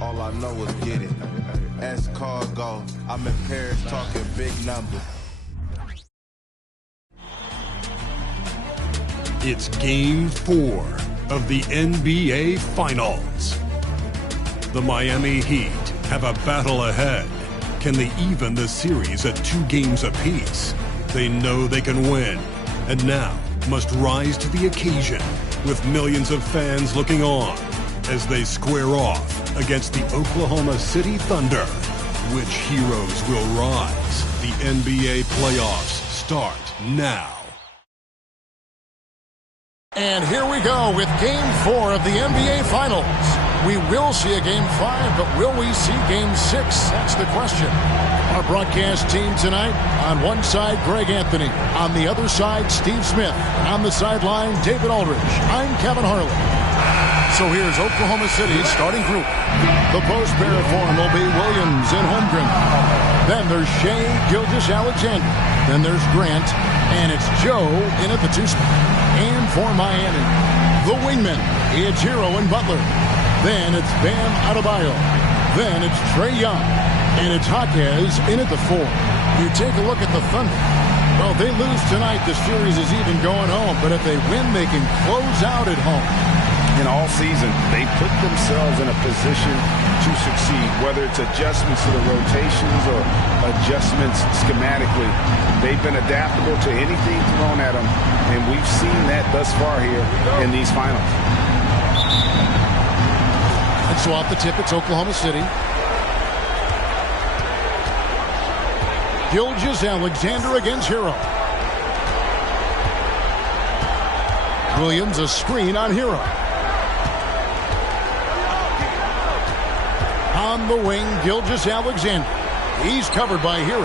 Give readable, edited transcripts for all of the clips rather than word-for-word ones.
All I know is get it. As cars go, I'm in Paris talking big numbers. It's Game 4 of the NBA Finals. The Miami Heat have a battle ahead. Can they even the series at 2 games apiece? They know they can win, and now must rise to the occasion with millions of fans looking on as they square off against the Oklahoma City Thunder. Which heroes will rise? The NBA playoffs start now. And here we go with Game 4 of the NBA Finals. We will see a Game 5, but will we see Game 6? That's the question. Our broadcast team tonight, on one side, Greg Anthony. On the other side, Steve Smith. On the sideline, David Aldridge. I'm Kevin Harlan. So here's Oklahoma City's starting group. The post pair form will be Williams and Holmgren. Then there's Shea Gilgeous-Alexander. Then there's Grant. And it's Joe in at the 2 spot. And for Miami, the wingmen, it's Hero and Butler. Then it's Bam Adebayo. Then it's Trae Young. And it's Jaquez in at the 4. You take a look at the Thunder. Well, they lose tonight, the series is even going home. But if they win, they can close out at home. In all season, they put themselves in a position to succeed, whether it's adjustments to the rotations or adjustments schematically. They've been adaptable to anything thrown at them, and we've seen that thus far here in these finals. And so off the tip, it's Oklahoma City. Gilgeous-Alexander against Hero. Williams, a screen on Hero. On the wing, Gilgeous-Alexander. He's covered by Hero.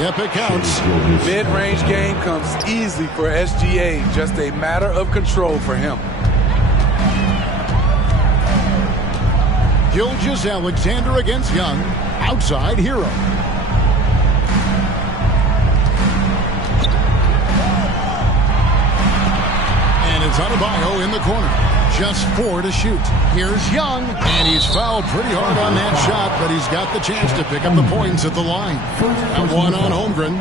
Yep, it counts. Mid-range game comes easy for SGA. Just a matter of control for him. Gilgeous-Alexander against Young. Outside, Hero. And it's Adebayo in the corner. Just 4 to shoot. Here's Young, and he's fouled pretty hard on that shot, but he's got the chance to pick up the points at the line. And one on Holmgren.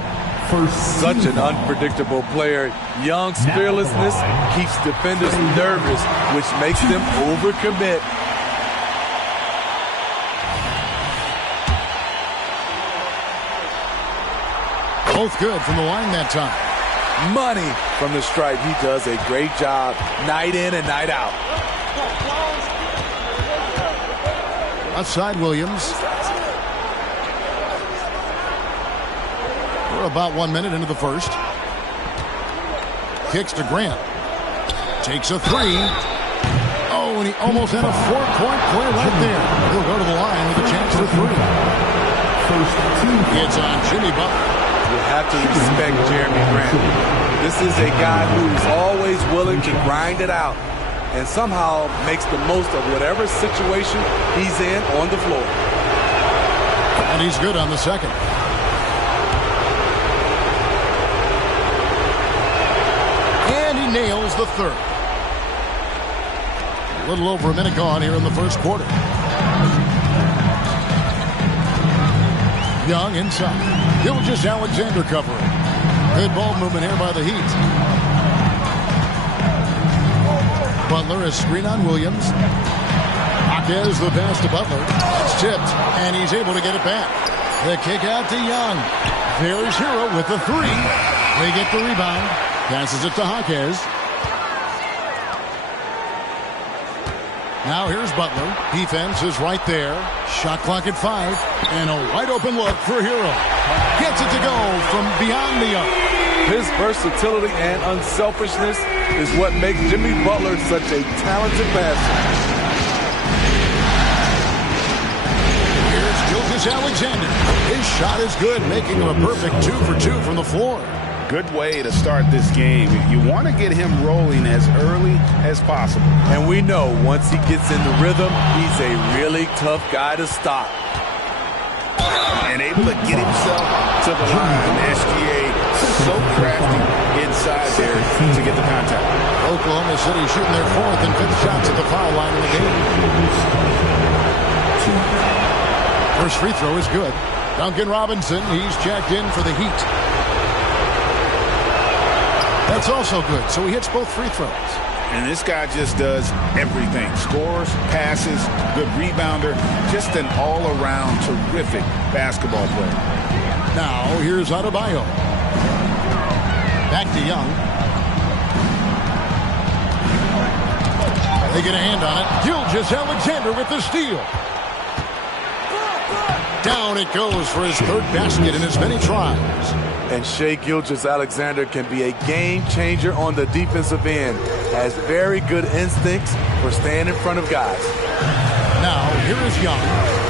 Such an unpredictable player. Young's fearlessness keeps defenders nervous, which makes them overcommit. Both good from the line that time. Money from the stripe. He does a great job night in and night out. Outside Williams. We're about 1 minute into the first. Kicks to Grant. Takes a 3. Oh, and he almost had a 4-point play right there. He'll go to the line with a chance for 3. It's on Jimmy Butler. You have to respect Jeremy Grant. This is a guy who's always willing to grind it out and somehow makes the most of whatever situation he's in on the floor. And he's good on the second. And he nails the third. A little over a minute gone here in the first quarter. Young inside. Gilgeous-Alexander covering. Good ball movement here by the Heat. Butler is screen on Williams. Jaquez the pass to Butler. It's tipped, and he's able to get it back. The kick out to Young. There's Hero with the 3. They get the rebound. Passes it to Jaquez. Now here's Butler. Defense is right there. Shot clock at 5. And a wide open look for Hero. Gets it to go from beyond the arc. His versatility and unselfishness is what makes Jimmy Butler such a talented passer. Here's Gilgeous-Alexander. His shot is good, making him a perfect 2 for 2 from the floor. Good way to start this game. You want to get him rolling as early as possible. And we know once he gets in the rhythm, he's a really tough guy to stop. And able to get himself to the line. SGA so crafty inside there to get the contact. Oklahoma City shooting their 4th and 5th shots at the foul line in the game. First free throw is good. Duncan Robinson, he's checked in for the Heat. That's also good, so he hits both free throws. And this guy just does everything. Scores, passes, good rebounder. Just an all-around terrific basketball player. Now, here's Adebayo. Back to Young. They get a hand on it. Gilgeous-Alexander with the steal. Down it goes for his third basket in as many tries. And Shai Gilgeous-Alexander can be a game changer on the defensive end. Has very good instincts for staying in front of guys. Now, here is Young.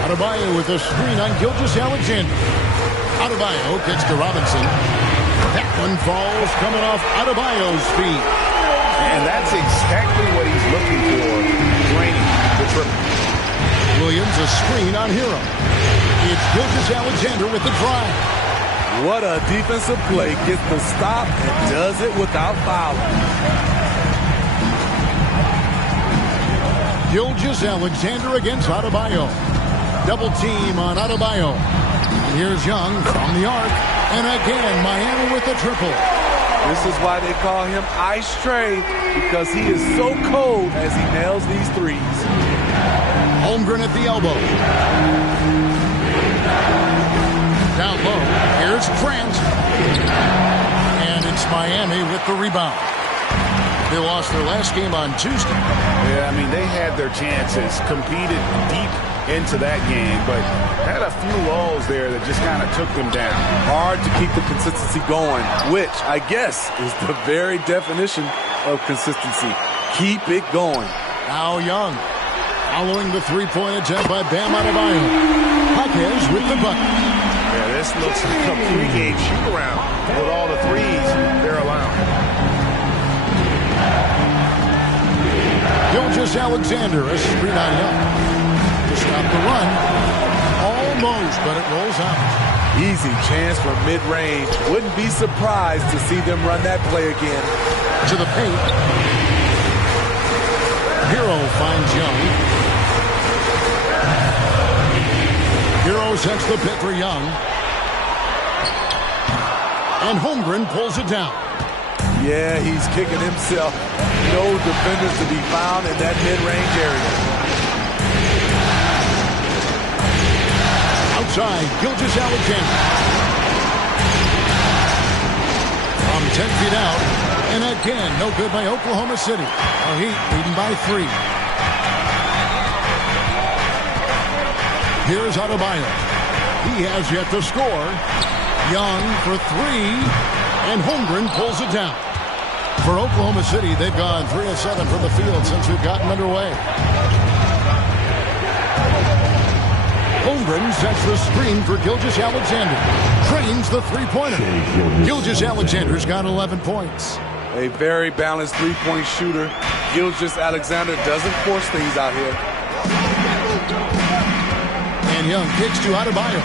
Adebayo with a screen on Gilgeous-Alexander. Adebayo gets to Robinson. That one falls coming off Adebayo's feet. And that's exactly what he's looking for. Draining the triple. Williams a screen on Hero. It's Gilgeous-Alexander with the drive. What a defensive play. Gets the stop and does it without fouling. Gilgeous-Alexander against Adebayo. Double team on Adebayo. And here's Young from the arc. And again, Miami with the triple. This is why they call him Ice Tray, because he is so cold as he nails these threes. Holmgren at the elbow. Down low. Here's Trent. And it's Miami with the rebound. They lost their last game on Tuesday. Yeah, I mean, they had their chances, competed deep into that game, but had a few lulls there that just kind of took them down. Hard to keep the consistency going, which I guess is the very definition of consistency. Keep it going. Now Young. Following the three-point attempt by Bam Adebayo. Jaquez with the bucket. Yeah, this looks like a pregame shoot-around with all the threes they're allowing. Gilgeous-Alexander, a screen on Young. To stop the run. Almost, but it rolls out. Easy chance for mid-range. Wouldn't be surprised to see them run that play again. To the paint. Hero finds Young. Hero sets the pick for Young. And Holmgren pulls it down. Yeah, he's kicking himself. No defenders to be found in that mid-range area. Outside, Gilgeous-Alexander. From 10 feet out. And again, no good by Oklahoma City. Our Heat leading by 3. Here's Adebayo. He has yet to score. Young for 3. And Holmgren pulls it down. For Oklahoma City, they've gone 3 of 7 from the field since we've gotten underway. Holmgren sets the screen for Gilgeous-Alexander. Trains the three-pointer. Gilgeous-Alexander's got 11 points. A very balanced three-point shooter. Gilgeous-Alexander doesn't force things out here. And Young kicks to Adebayo.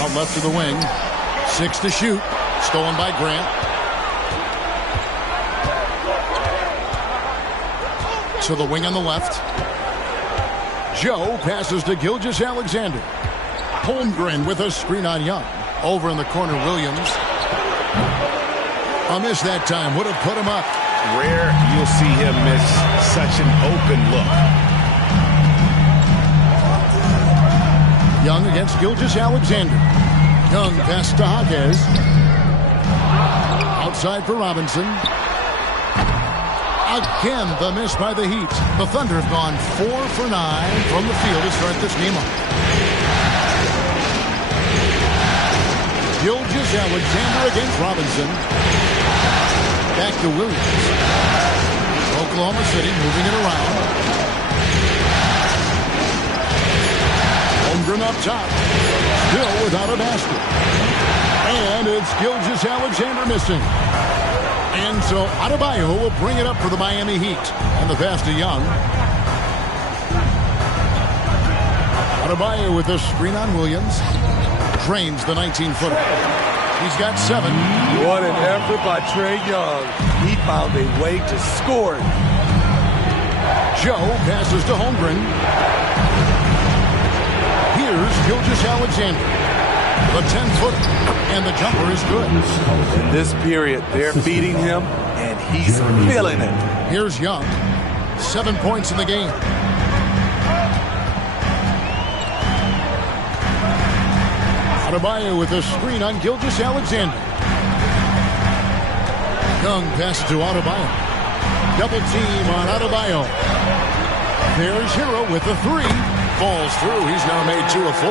Out left to the wing. 6 to shoot. Stolen by Grant. To the wing on the left. Joe passes to Gilgeous-Alexander. Holmgren with a screen on Young. Over in the corner, Williams. A miss that time. Would have put him up. Rare you'll see him miss such an open look. Young against Gilgeous-Alexander. Young pass to Jaquez. Outside for Robinson. Again, the miss by the Heat. The Thunder have gone 4 for 9 from the field to start this game off. Gilgeous-Alexander against Robinson. Back to Williams. Oklahoma City moving it around. Holmgren up top. Still without a basket. And it's Gilgeous-Alexander missing. And so Adebayo will bring it up for the Miami Heat. And the pass to Young. Adebayo with a screen on Williams. Drains the 19-footer. He's got 7. What an effort by Trae Young. He found a way to score it. Joe passes to Holmgren. Here's Gilgeous-Alexander. The 10-footer, and the jumper is good. In this period, they're feeding him, and he's feeling it. Here's Young. 7 points in the game. Adebayo with a screen on Gilgeous-Alexander. Young passes to Adebayo. Double team on Adebayo. There's Hero with the 3. Falls through. He's now made 2 of 4.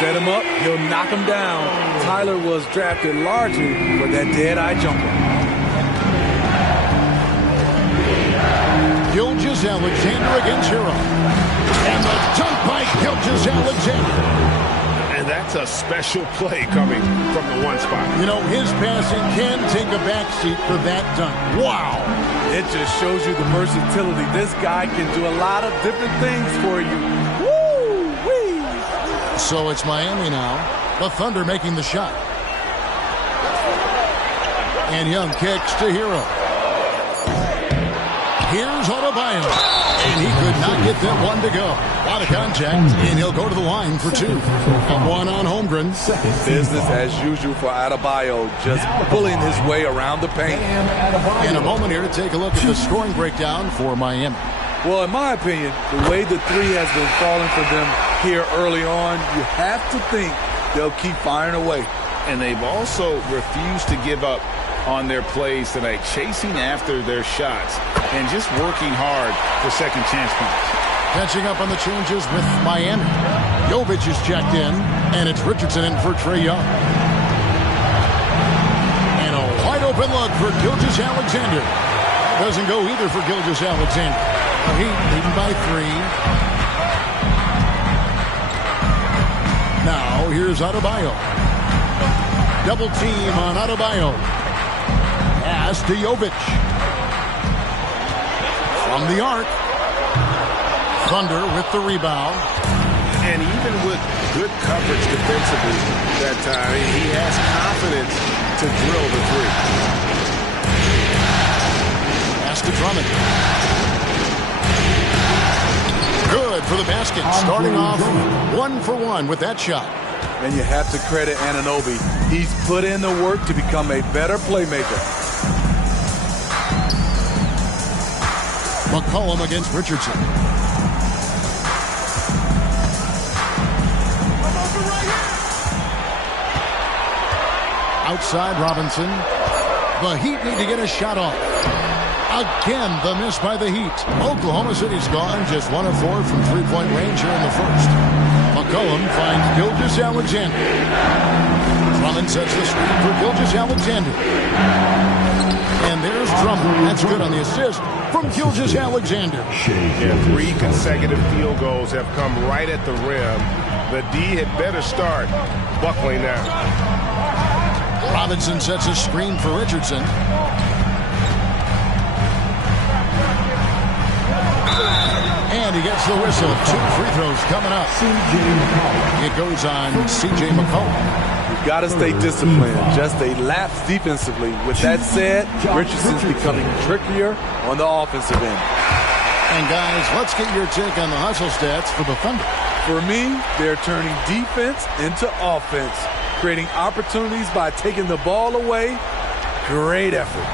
Set him up, he'll knock him down. Tyler was drafted largely for that dead-eye jumper. Gilgeous-Alexander against Hero. And the dunk by Gilgeous-Alexander. And that's a special play coming from the one spot. You know, his passing can take a backseat for that dunk. Wow. It just shows you the versatility. This guy can do a lot of different things for you. Woo-wee! So it's Miami now. The Thunder making the shot. And Young kicks to Hero. Here's Adebayo. And he could not get that one to go. A lot of contact, and he'll go to the line for 2. And 1 on Holmgren. Business as usual for Adebayo, just pulling his way around the paint. In a moment here to take a look at the scoring breakdown for Miami. Well, in my opinion, the way the 3 has been falling for them here early on, you have to think they'll keep firing away. And they've also refused to give up on their plays tonight, chasing after their shots and just working hard for second chance points. Catching up on the changes with Miami. Jovic is checked in, and it's Richardson in for Trae Young. And a wide open look for Gilgeous-Alexander. Doesn't go either for Gilgeous-Alexander. The Heat leading by 3. Now here's Adebayo. Double team on Adebayo. Pass to Jovic. From the arc. Thunder with the rebound. And even with good coverage defensively that time, he has confidence to drill the 3. Pass to Drummond. Good for the basket. Starting off 1 for 1 with that shot. And you have to credit Anunoby. He's put in the work to become a better playmaker. McCollum against Richardson. Outside Robinson. The Heat need to get a shot off. Again, the miss by the Heat. Oklahoma City's gone just 1 of 4 from three-point range here in the first. McCollum finds Gilgeous-Alexander. Drummond sets the screen for Gilgeous-Alexander. And there's Drummond. That's good on the assist from Gilgeous-Alexander. Yeah, 3 consecutive field goals have come right at the rim. The D had better start buckling now. Robinson sets a screen for Richardson. And he gets the whistle. 2 free throws coming up. It goes on C.J. McCollum. You've got to stay disciplined. Just a lapse defensively. With that said, Richardson's becoming trickier on the offensive end. And guys, let's get your take on the hustle stats for the Thunder. For me, they're turning defense into offense, creating opportunities by taking the ball away. Great effort.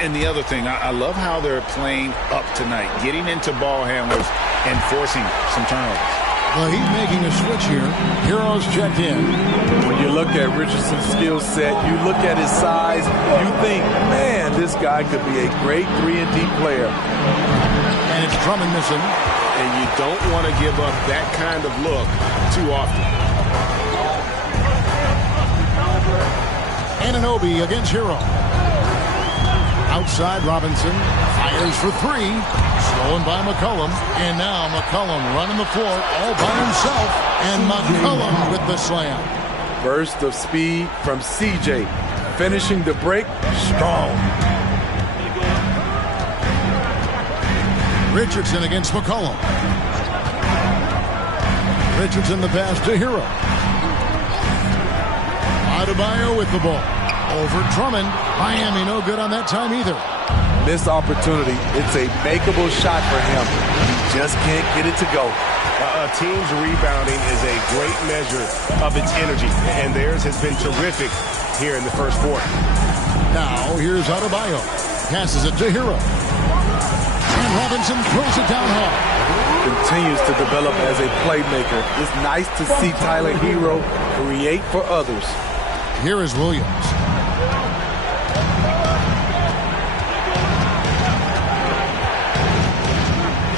And the other thing, I love how they're playing up tonight, getting into ball handlers and forcing some turnovers. The Heat making a switch here. Heroes checked in. When you look at Richardson's skill set, you look at his size, you think, man, this guy could be a great 3-and-D player. And it's Drummond missing. And you don't want to give up that kind of look too often. Anunoby against Hero. Outside Robinson. Fires for 3. Stolen by McCollum. And now McCollum running the floor all by himself. And McCollum with the slam. Burst of speed from CJ. Finishing the break strong. Richardson against McCollum. Richardson the pass to Hero. Adebayo with the ball. Over Drummond. Miami no good on that time either. Missed opportunity. It's a makeable shot for him. He just can't get it to go. A team's rebounding is a great measure of its energy, and theirs has been terrific here in the first quarter. Now, here's Adebayo. Passes it to Hero. And Robinson throws it down hard. Continues to develop as a playmaker. It's nice to see Tyler Hero create for others. Here is Williams.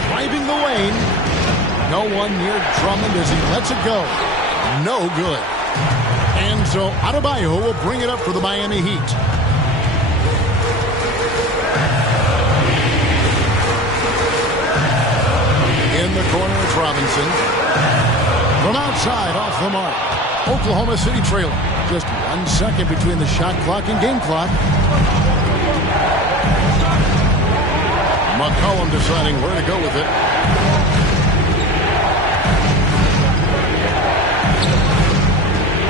Driving the lane. No one near Drummond as he lets it go. No good. And so Adebayo will bring it up for the Miami Heat. In the corner, it's Robinson. From outside, off the mark. Oklahoma City trailing. Just 1 second between the shot clock and game clock. McCollum deciding where to go with it.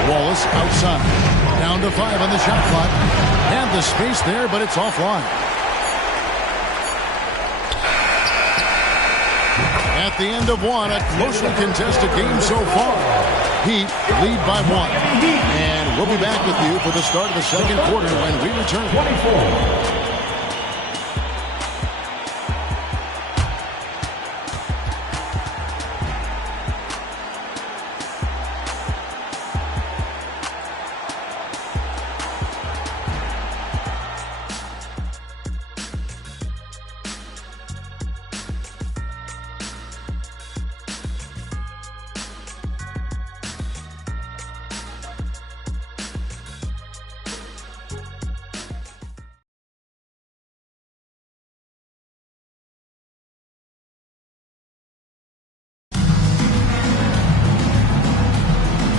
Wallace outside. Down to 5 on the shot clock. Had the space there, but it's offline. At the end of one, a closely contested game so far. Heat lead by 1. And we'll be back with you for the start of the second quarter when we return. 24.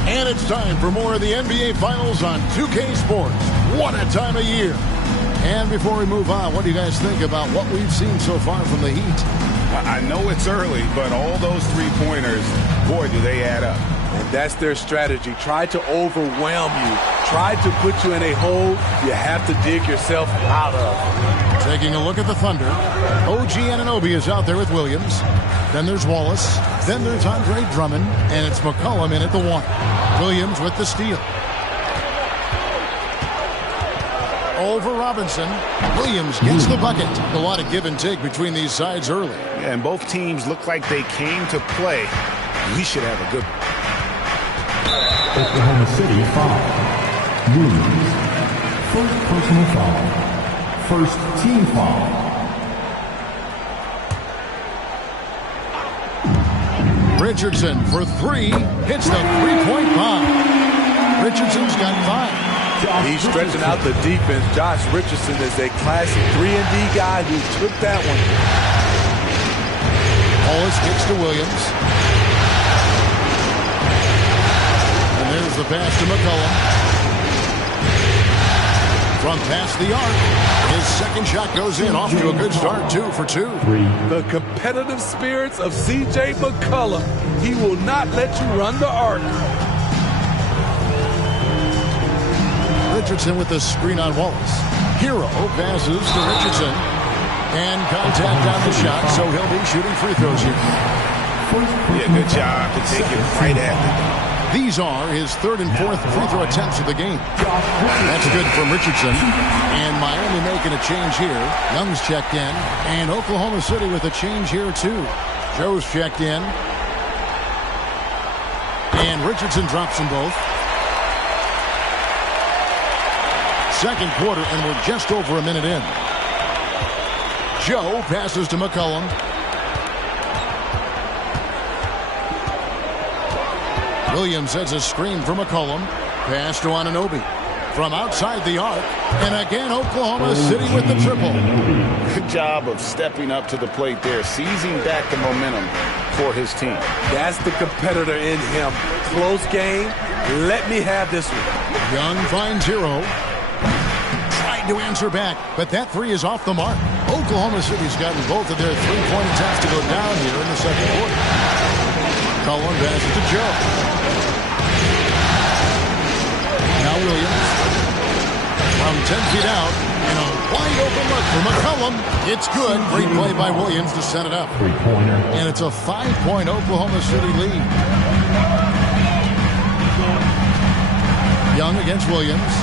And it's time for more of the NBA Finals on 2K Sports. What a time of year. And before we move on, what do you guys think about what we've seen so far from the Heat? I know it's early, but all those three-pointers, boy, do they add up. And that's their strategy. Try to overwhelm you. Try to put you in a hole you have to dig yourself out of. Taking a look at the Thunder. OG Anunoby is out there with Williams. Then there's Wallace. Then there's Andre Drummond. And it's McCollum in at the 1. Williams with the steal. Over Robinson. Williams gets the bucket. A lot of give and take between these sides early. Yeah, and both teams look like they came to play. We should have a good one. Oklahoma City foul. Williams. First personal foul. First team foul. Richardson for 3. Hits the three-point bomb. Richardson's got 5. He's stretching out the defense. Josh Richardson is a classic 3-and-D guy who took that one. Wallace kicks to Williams. And there's the pass to McCollum. From past the arc. His second shot goes in. Off to a good start. 2 for 2. The competitive spirits of C.J. McCollum. He will not let you run the arc. Richardson with the screen on Wallace. Hero passes to Richardson. And contact on the shot, so he'll be shooting free throws here. Yeah, good job to take it right at them. These are his 3rd and 4th free throw attempts of the game. That's good from Richardson. And Miami making a change here. Young's checked in. And Oklahoma City with a change here, too. Joe's checked in. And Richardson drops them both. Second quarter, and we're just over a minute in. Joe passes to McCollum. Williams has a screen for McCollum. Pass to Anunoby. From outside the arc. And again, Oklahoma City with the triple. Good job of stepping up to the plate there, seizing back the momentum for his team. That's the competitor in him. Close game. Let me have this one. Young finds Hero. Trying to answer back, but that 3 is off the mark. Oklahoma City's gotten both of their three-point attempts to go down here in the second quarter. Cullen passes to Joe. Now Williams. From 10 feet out, and a wide open look for McCollum. It's good. Great play by Williams to set it up. Three-pointer. And it's a 5-point Oklahoma City lead. Young against Williams.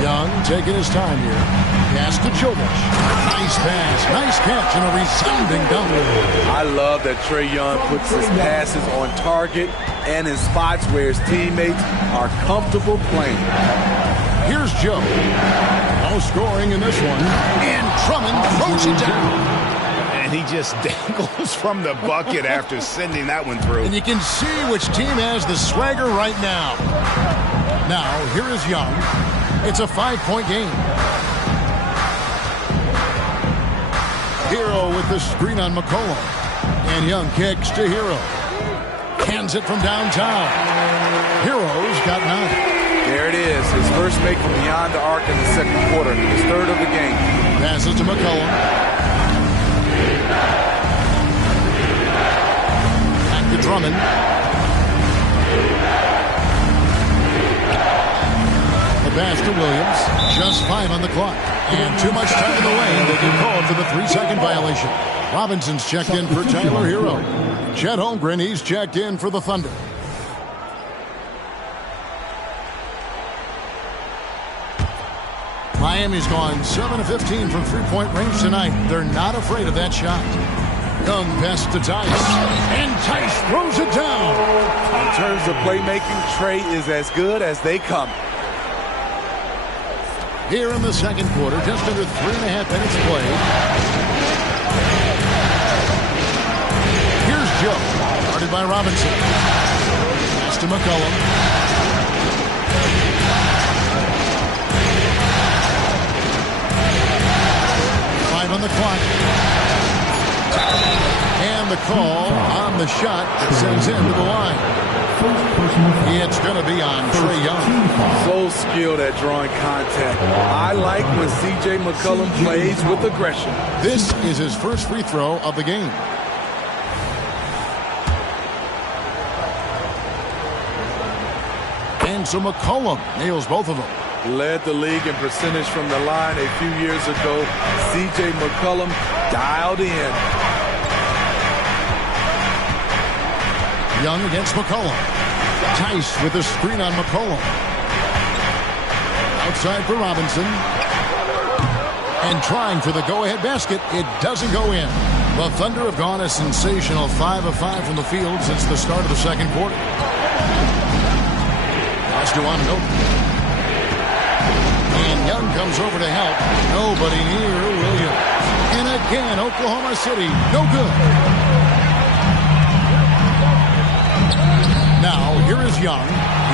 Young taking his time here. Pass to Jovic. Nice pass. Nice catch and a resounding dunk. I love that Trae Young puts his passes on target and in spots where his teammates are comfortable playing. Here's Joe. No scoring in this one. And Drummond throws it down. And he just dangles from the bucket after sending that one through. And you can see which team has the swagger right now. Now, here is Young. It's a 5-point game. Hero with the screen on McCollum. And Young kicks to Hero. Hands it from downtown. Hero's got 9. There it is. His first make from beyond the arc in the second quarter. His third of the game. Passes to McCollum. Back to Drummond. The pass to Williams. Just 5 on the clock. And too much time in the lane. They get called for the 3-second violation. Robinson's checked in for Tyler Hero. Chet Holmgren, he's checked in for the Thunder. Miami's gone 7 of 15 from three-point range tonight. They're not afraid of that shot. Young pass to Tice. And Tice throws it down. In terms of playmaking, Trae is as good as they come. Here in the second quarter, just under 3.5 minutes played. Here's Joe, guarded by Robinson. Pass to McCollum. 5 on the clock. And the call on the shot that sends him to the line. It's going to be on Trae Young. So skilled at drawing contact. I like when C.J. McCollum plays with aggression. This is his first free throw of the game. And so McCollum nails both of them. Led the league in percentage from the line a few years ago. C.J. McCollum dialed in. Young against McCollum. Tice with the screen on McCollum. Outside for Robinson. And trying for the go-ahead basket. It doesn't go in. The Thunder have gone a sensational 5 of 5 from the field since the start of the second quarter. Pass to Anunoby. And Young comes over to help. Nobody near Williams. And again, Oklahoma City, no good. Now, here is Young.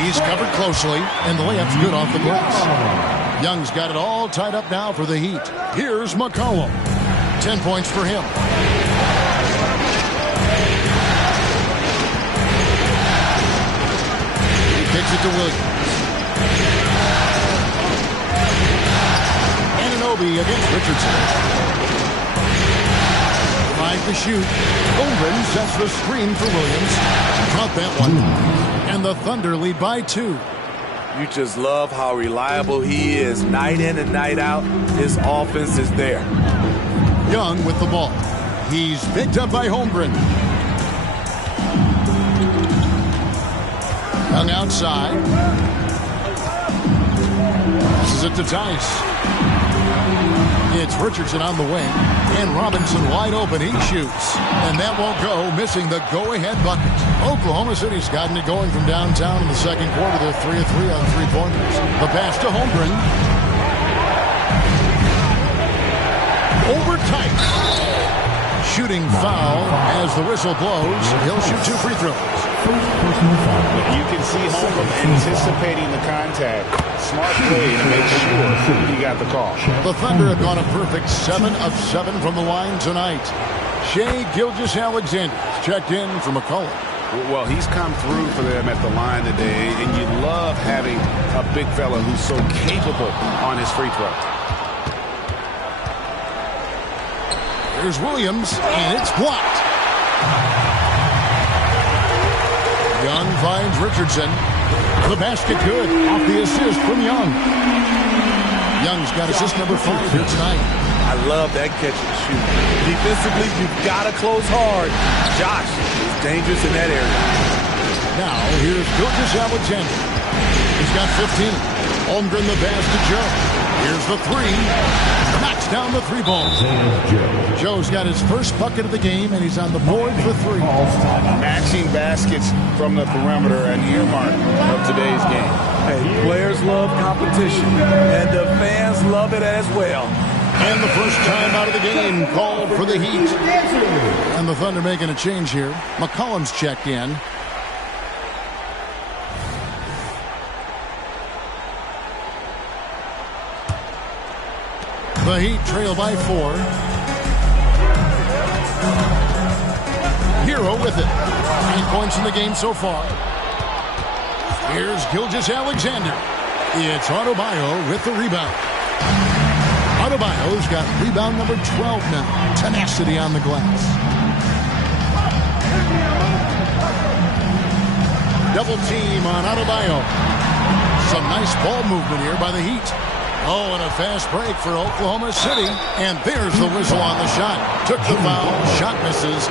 He's covered closely, and the layup's good off the glass. Young's got it all tied up now for the Heat. Here's McCollum. 10 points for him. He kicks it to Williams. Anunoby against Richardson. 5 to shoot. Holmgren sets the screen for Williams. Caught that one. And the Thunder lead by 2. You just love how reliable he is. Night in and night out, his offense is there. Young with the ball. He's picked up by Holmgren. Young outside. Passes it to Tice. It's Richardson on the wing. And Robinson wide open. He shoots. And that won't go, missing the go-ahead bucket. Oklahoma City's gotten it going from downtown in the second quarter. They're 3 of 3 on three-pointers. The pass to Holmgren. Over Tice. Shooting foul as the whistle blows. He'll shoot 2 free throws. You can see Holmgren anticipating the contact. Smart play to make sure he got the call. The Thunder have gone a perfect 7 of 7 from the line tonight. Shai Gilgeous-Alexander checked in for McCollum. Well, he's come through for them at the line today, and you love having a big fella who's so capable on his free throw. Here's Williams, and it's blocked. Young finds Richardson. The basket good. Off the assist from Young. Young's got assist number 5 here tonight. I love that catch and shoot. Defensively, you've got to close hard. Josh is dangerous in that area. Now, here's Gilgeous-Alexander. He's got 15. Holmgren the pass to Joe. Here's the 3. Knocks down the 3 ball. Joe's got his first bucket of the game, and he's on the board for 3. Matching baskets from the perimeter, an earmark of today's game. Hey, players love competition, and the fans love it as well. And the first time out of the game called for the Heat. And the Thunder making a change here. McCollum's checked in. The Heat trail by 4. Hero with it. 9 points in the game so far. Here's Gilgeous-Alexander. It's Adebayo with the rebound. Adebayo's got rebound number 12 now. Tenacity on the glass. Double team on Adebayo. Some nice ball movement here by the Heat. Oh, and a fast break for Oklahoma City. And there's the whistle on the shot. Took the foul. Shot misses.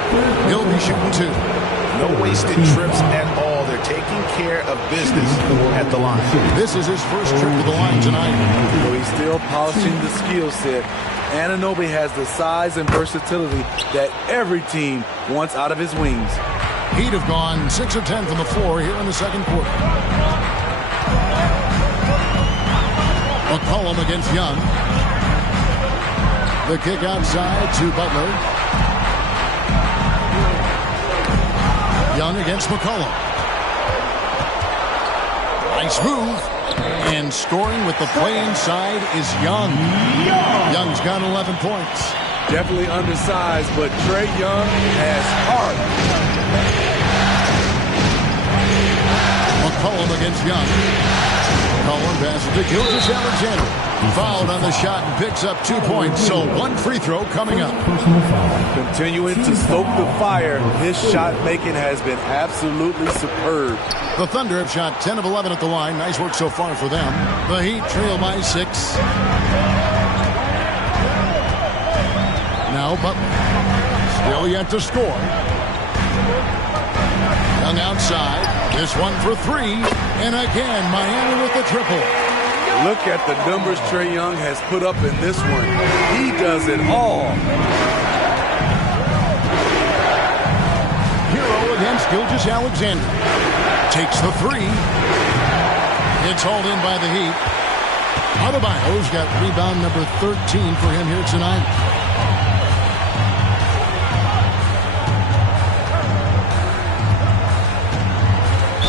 He'll be shooting 2. No wasted trips at all. They're taking care of business at the line. This is his first trip to the line tonight. So he's still polishing the skill set. Anunoby has the size and versatility that every team wants out of his wings. Heat have gone 6 of 10 from the floor here in the second quarter. McCollum against Young. The kick outside to Butler. Young against McCollum. Nice move. And scoring with the play inside is Young. Young's got 11 points. Definitely undersized, but Trae Young has heart. McCollum against Young. McCollum passes to Gilgeous-Alexander. Fouled on the shot and picks up 2 points. So 1 free throw coming up. Continuing to stoke the fire, his shot making has been absolutely superb. The Thunder have shot 10 of 11 at the line. Nice work so far for them. The Heat trail by 6. Now Butler. Still yet to score. Young outside. This one for 3. And again, Miami with the triple. Look at the numbers Trae Young has put up in this one. He does it all. Hero against Gilgeous-Alexander. Takes the 3. It's hauled in by the Heat. Adebayo's got rebound number 13 for him here tonight.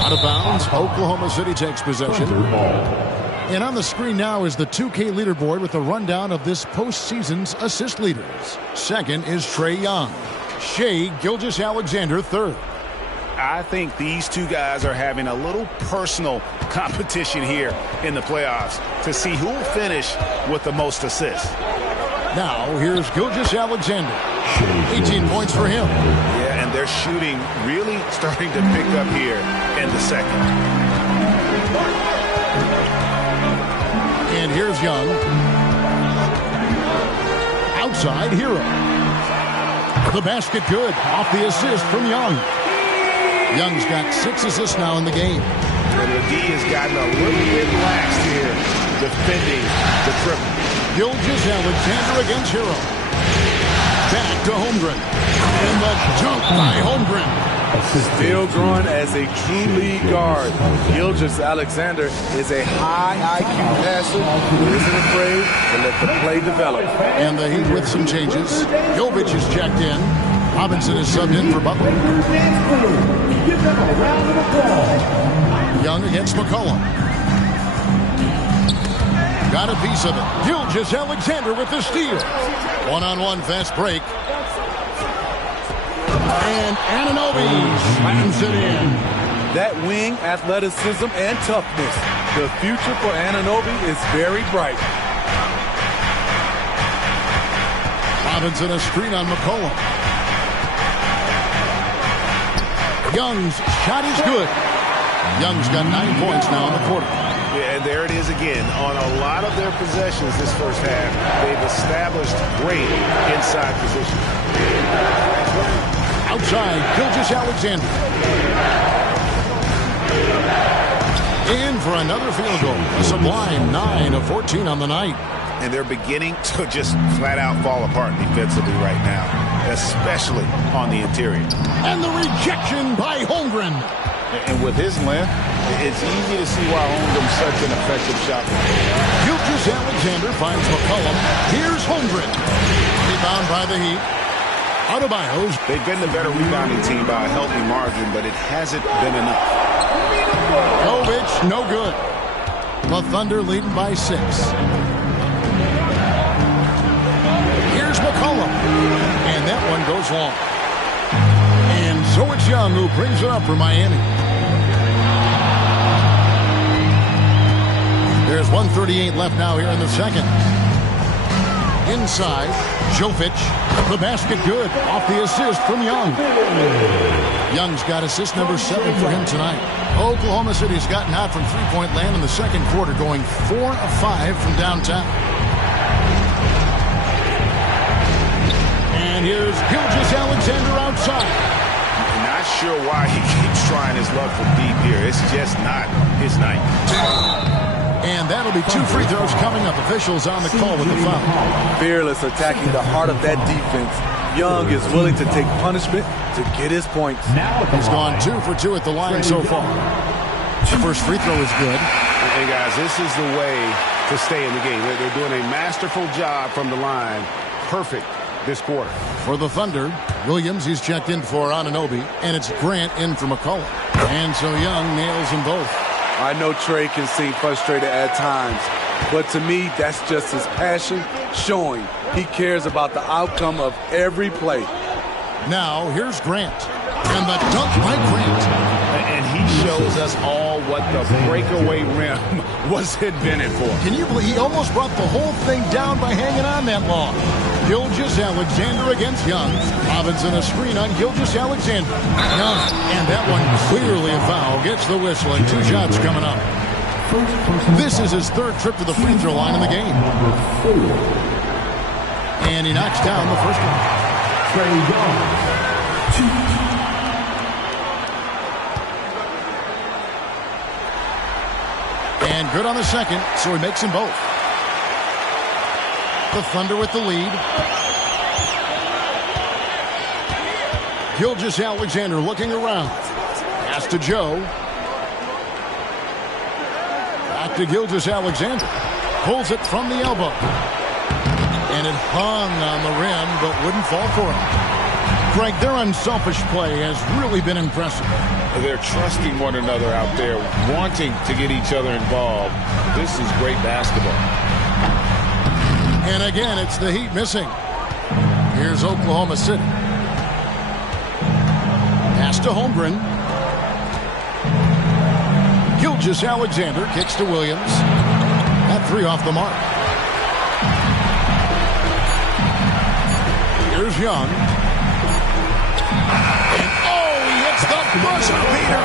Out of bounds. Oklahoma City takes possession. And on the screen now is the 2K leaderboard with a rundown of this postseason's assist leaders. Second is Trae Young. Shai Gilgeous-Alexander third. I think these two guys are having a little personal competition here in the playoffs to see who will finish with the most assists. Now here's Gilgeous-Alexander. 18 points for him. Yeah, and they're shooting really starting to pick up here in the second. And here's Young. Outside, Hero. The basket good. Off the assist from Young. Young's got 6 assists now in the game. And McGee has gotten a little bit lax here defending the triple. Gilgeous-Alexander against Hero. Back to Holmgren. And the dunk by Holmgren. Still growing as a true lead guard. Gilgeous-Alexander is a high IQ passer who isn't afraid to let the play develop. And the Heat with some changes. Jovic is checked in. Robinson is subbed in for Butler. Young against McCollum. Got a piece of it. Gilgeous-Alexander with the steal. One-on-one fast break. And Anunoby slams it in. That wing athleticism and toughness. The future for Anunoby is very bright. Robinson a screen on McCollum. Young's shot is good. Young's got 9 points now in the quarter. Yeah, and there it is again. On a lot of their possessions this first half, they've established great inside position. Outside, Gilgeous-Alexander. In for another field goal. A sublime 9 of 14 on the night. And they're beginning to just flat out fall apart defensively right now, especially on the interior. And the rejection by Holmgren. And with his length, it's easy to see why Holmgren's such an effective shot. Gilgeous-Alexander finds McCollum. Here's Holmgren. Rebound by the Heat. Adebayo's. They've been the better rebounding team by a healthy margin, but it hasn't been enough. Jovic, no good. The Thunder leading by 6. Here's McCollum. And that one goes long. And so it's Young who brings it up for Miami. There's 1:38 left now here in the second. Inside, Jovic. The basket good. Off the assist from Young. Young's got assist number 7 for him tonight. Oklahoma City's gotten hot from three-point land in the second quarter, going 4 of 5 from downtown. And here's Gilgeous-Alexander outside. Not sure why he keeps trying his luck from deep here. It's just not his night. And that'll be 2 free throws coming up. Officials on the call with the foul. Fearless attacking the heart of that defense. Young is willing to take punishment to get his points. He's gone 2 for 2 at the line so far. The first free throw is good. Hey, guys, this is the way to stay in the game. They're doing a masterful job from the line. Perfect this quarter. For the Thunder, Williams, he's checked in for Anunoby, and it's Grant in for McCollum. And so Young nails them both. I know Trey can seem frustrated at times, but to me, that's just his passion showing. He cares about the outcome of every play. Now, here's Grant. And the dunk by Grant. And he shows us all what the breakaway rim was invented for. Can you believe he almost brought the whole thing down by hanging on that long? Gilgeous-Alexander against Young. Robinson a screen on Gilgeous-Alexander. Young, and that one clearly a foul. Gets the whistle and 2 shots coming up. This is his 3rd trip to the free throw line in the game. And he knocks down the first one. Trey Young. And good on the second, so he makes them both. The Thunder with the lead. Gilgeous-Alexander looking around. Pass to Joe. Back to Gilgeous-Alexander. Pulls it from the elbow. And it hung on the rim, but wouldn't fall for him. Greg, their unselfish play has really been impressive. They're trusting one another out there, wanting to get each other involved. This is great basketball. And again, it's the Heat missing. Here's Oklahoma City. Pass to Holmgren. Gilgeous-Alexander kicks to Williams. That 3 off the mark. Here's Young. And he hits the buzzer beater.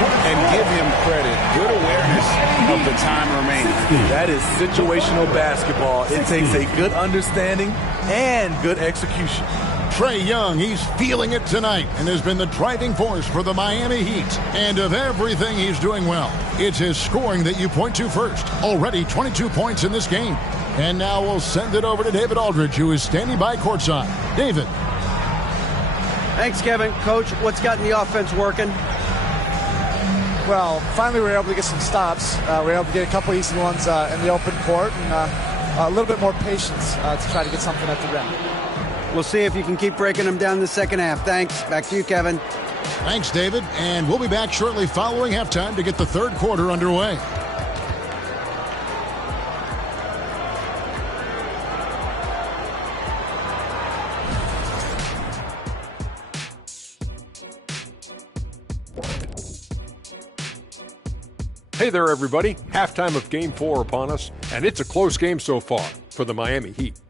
And give him credit. Good awareness of the time remaining. That is situational basketball. It takes a good understanding and good execution. Trae Young, he's feeling it tonight and has been the driving force for the Miami Heat. And of everything he's doing well, it's his scoring that you point to first. Already 22 points in this game. And now we'll send it over to David Aldridge, who is standing by courtside. David. Thanks, Kevin. Coach, what's gotten the offense working? Well, finally we were able to get some stops. We were able to get a couple easy ones in the open court and a little bit more patience to try to get something at the rim. We'll see if you can keep breaking them down in the second half. Thanks. Back to you, Kevin. Thanks, David. And we'll be back shortly following halftime to get the third quarter underway. Hey there, everybody. Halftime of Game 4 upon us, and it's a close game so far for the Miami Heat.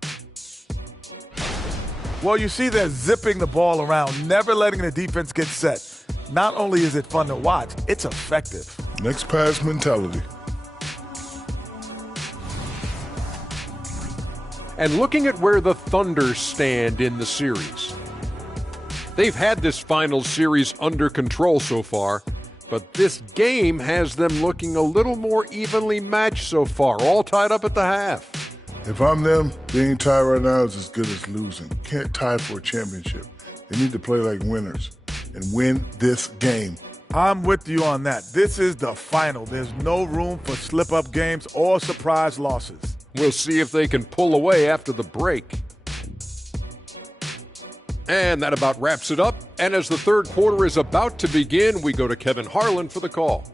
Well, you see they're zipping the ball around, never letting the defense get set. not only is it fun to watch, it's effective. Next pass mentality. And looking at where the Thunder stand in the series. They've had this final series under control so far, but this game has them looking a little more evenly matched so far, all tied up at the half. If I'm them, being tied right now is as good as losing. Can't tie for a championship. They need to play like winners and win this game. I'm with you on that. This is the final. There's no room for slip-up games or surprise losses. We'll see if they can pull away after the break. And that about wraps it up. And as the third quarter is about to begin, we go to Kevin Harlan for the call.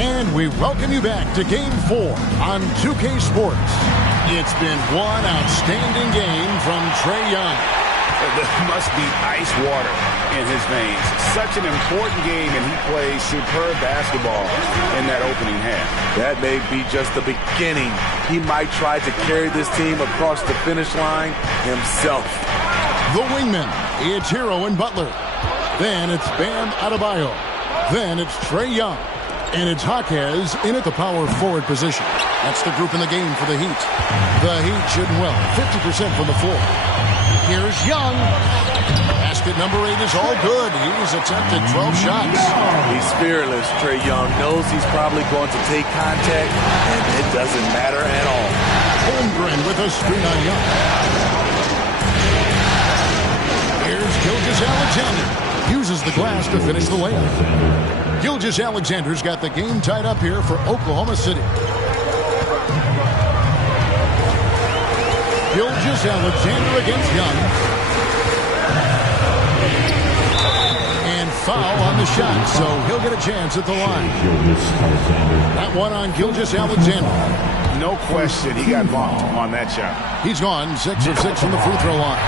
And we welcome you back to Game 4 on 2K Sports. It's been one outstanding game from Trae Young. There must be ice water in his veins. Such an important game, and he plays superb basketball in that opening half. That may be just the beginning. He might try to carry this team across the finish line himself. The wingmen, it's Hero and Butler. Then it's Bam Adebayo. Then it's Trae Young. And it's Jaquez in at the power forward position. That's the group in the game for the Heat. The Heat shooting well, 50% from the floor. Here's Young. Basket number 8 is all good. He's attempted 12 shots. He's fearless. Trae Young knows he's probably going to take contact, and it doesn't matter at all. Holmgren with a screen on Young. Here's Gilgeous-Alexander. Uses the glass to finish the layup. Gilgeous-Alexander's got the game tied up here for Oklahoma City. Gilgeous-Alexander against Young. And foul on the shot, so he'll get a chance at the line. That one on Gilgeous-Alexander. No question, he got bumped on that shot. He's gone 6 of 6 from the free throw line.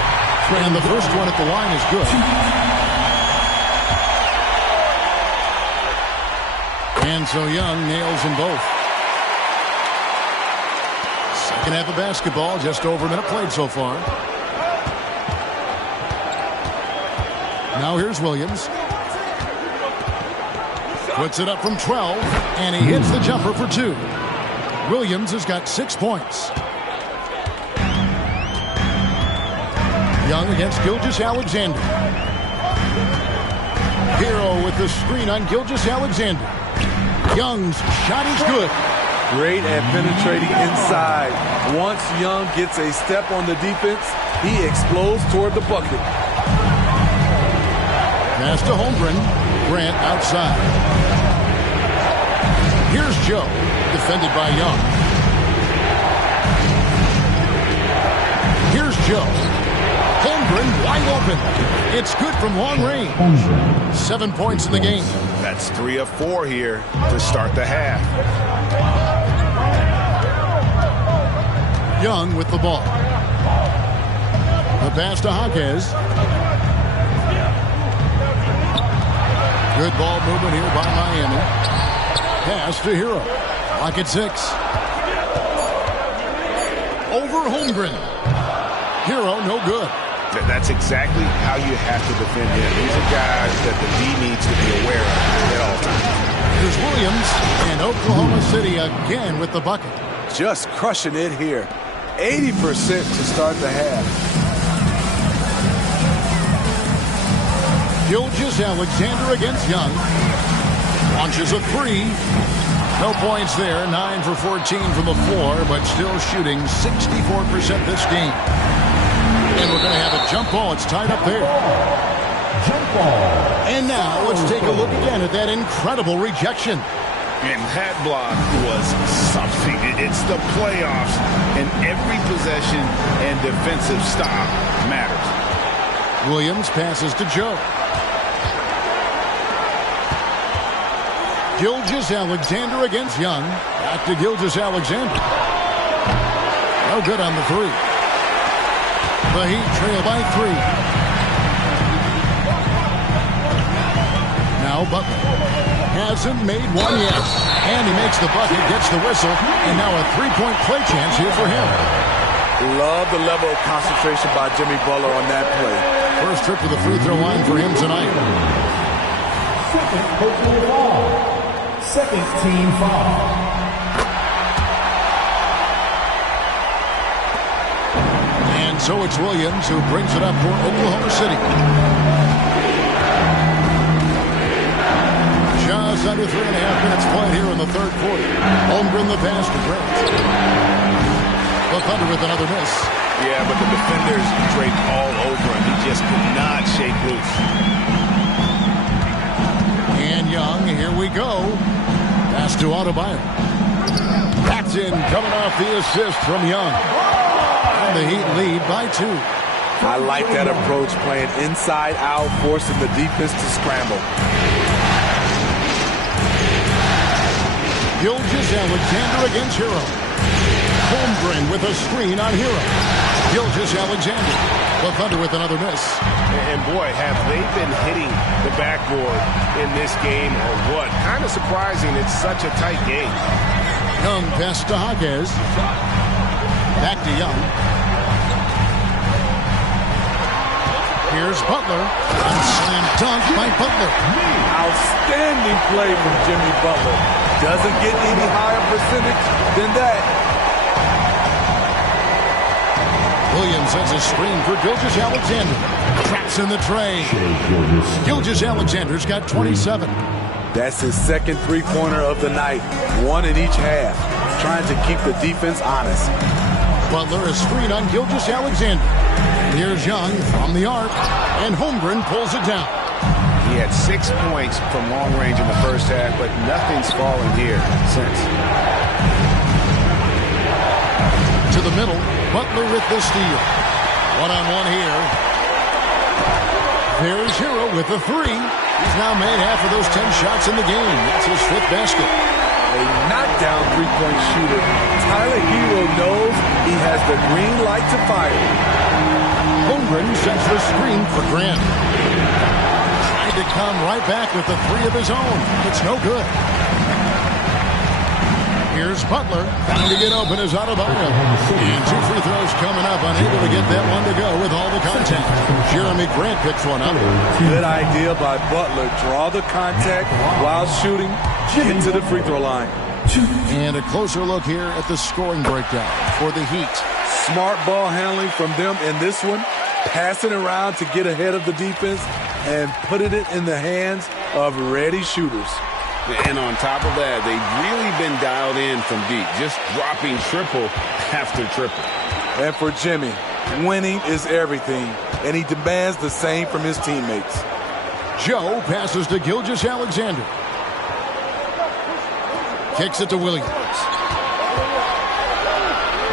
And the first one at the line is good. And so Young nails them both. Second half of basketball, just over a minute played so far. Now here's Williams. Puts it up from 12, and he hits the jumper for 2. Williams has got 6 points. Young against Gilgeous-Alexander. Hero with the screen on Gilgeous-Alexander. Young's shot is good. Great at penetrating inside. Once Young gets a step on the defense, he explodes toward the bucket. Pass to Holmgren. Grant outside. Here's Joe, defended by Young. Here's Joe. Holmgren wide open. It's good from long range. 7 points in the game. That's 3 of 4 here to start the half. Young with the ball. The pass to Jaquez. Good ball movement here by Miami. Pass to Hero. Lock at 6. Over Holmgren. Hero no good. That's exactly how you have to defend him. These are guys that the D needs to be aware of at all times. Here's Williams, and Oklahoma City again with the bucket. Just crushing it here. 80% to start the half. Gilgeous-Alexander against Young. Launches a 3. No points there. 9 for 14 from the floor, but still shooting 64% this game. And we're going to have a jump ball. It's tied up there. Jump ball. And now let's take a look again at that incredible rejection. And that block was something. It's the playoffs, and every possession and defensive stop matters. Williams passes to Joe. Gilgeous-Alexander against Young. Back to Gilgeous-Alexander. No good on the 3. The Heat trail by 3. Now Butler. Hasn't made one yet. And he makes the bucket, gets the whistle, and now a 3-point play chance here for him. Love the level of concentration by Jimmy Butler on that play. First trip to the free throw line for him tonight. Second personal foul. Second team foul. And so it's Williams who brings it up for Oklahoma City. Just under 3.5 minutes played here in the third quarter. Holmgren the pass to Grant. The Thunder with another miss. Yeah, but the defenders draped all over him. He just could not shake loose. And Young, here we go. Pass to Adebayo. Paxson coming off the assist from Young. And the Heat lead by 2. I like that approach, playing inside out, forcing the defense to scramble. Gilgeous-Alexander against Hero. Holmgren with a screen on Hero. Gilgeous-Alexander. The Thunder with another miss. And boy, have they been hitting the backboard in this game or what? Kind of surprising. It's such a tight game. Young pass to Jaquez. Back to Young. Here's Butler. And slam dunk by Butler. Outstanding play from Jimmy Butler. Doesn't get any higher percentage than that. Williams sends a screen for Gilgeous-Alexander. Traps in the tray. Gilgeous-Alexander's got 27. That's his second three-pointer of the night. 1 in each half. Trying to keep the defense honest. Butler a screen on Gilgeous-Alexander. Here's Young from the arc. And Holmgren pulls it down. He had 6 points from long range in the first half, but nothing's fallen here since. To the middle, Butler with the steal. One-on-one here. There's Hero with the 3. He's now made half of those 10 shots in the game. That's his 5th basket. A knockdown three-point shooter. Tyler Hero knows he has the green light to fire. Holmgren sends the screen for Grant. Tried to come right back with the 3 of his own. It's no good. Here's Butler. Trying to get open is Adebayo. And 2 free throws coming up. Unable to get that one to go with all the contact. Jeremy Grant picks one up. Good idea by Butler. Draw the contact while shooting. Get to the free throw line. And a closer look here at the scoring breakdown for the Heat. Smart ball handling from them in this one. passing around to get ahead of the defense and putting it in the hands of ready shooters. And on top of that, they've really been dialed in from deep, just dropping triple after triple. And for Jimmy, winning is everything, and he demands the same from his teammates. Joe passes to Gilgeous-Alexander. Kicks it to Williams.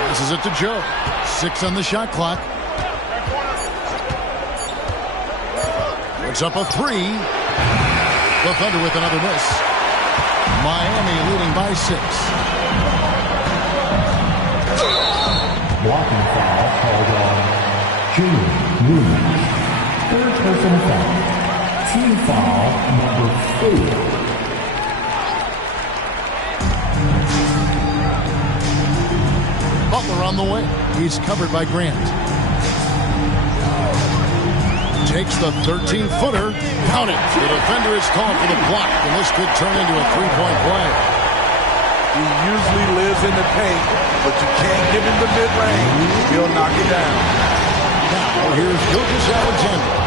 Passes it to Joe. 6 on the shot clock. Puts up a 3. The Thunder with another miss. Miami leading by 6. Blocking foul called on Jimmy Williams. Third personal foul. Team foul number 4. Butler on the way. He's covered by Grant. Takes the 13-footer. Count it. The defender is called for the block, and this could turn into a three-point play. He usually lives in the paint, but you can't give him the mid-range. He'll knock it down. Now here's Gilgeous-Alexander.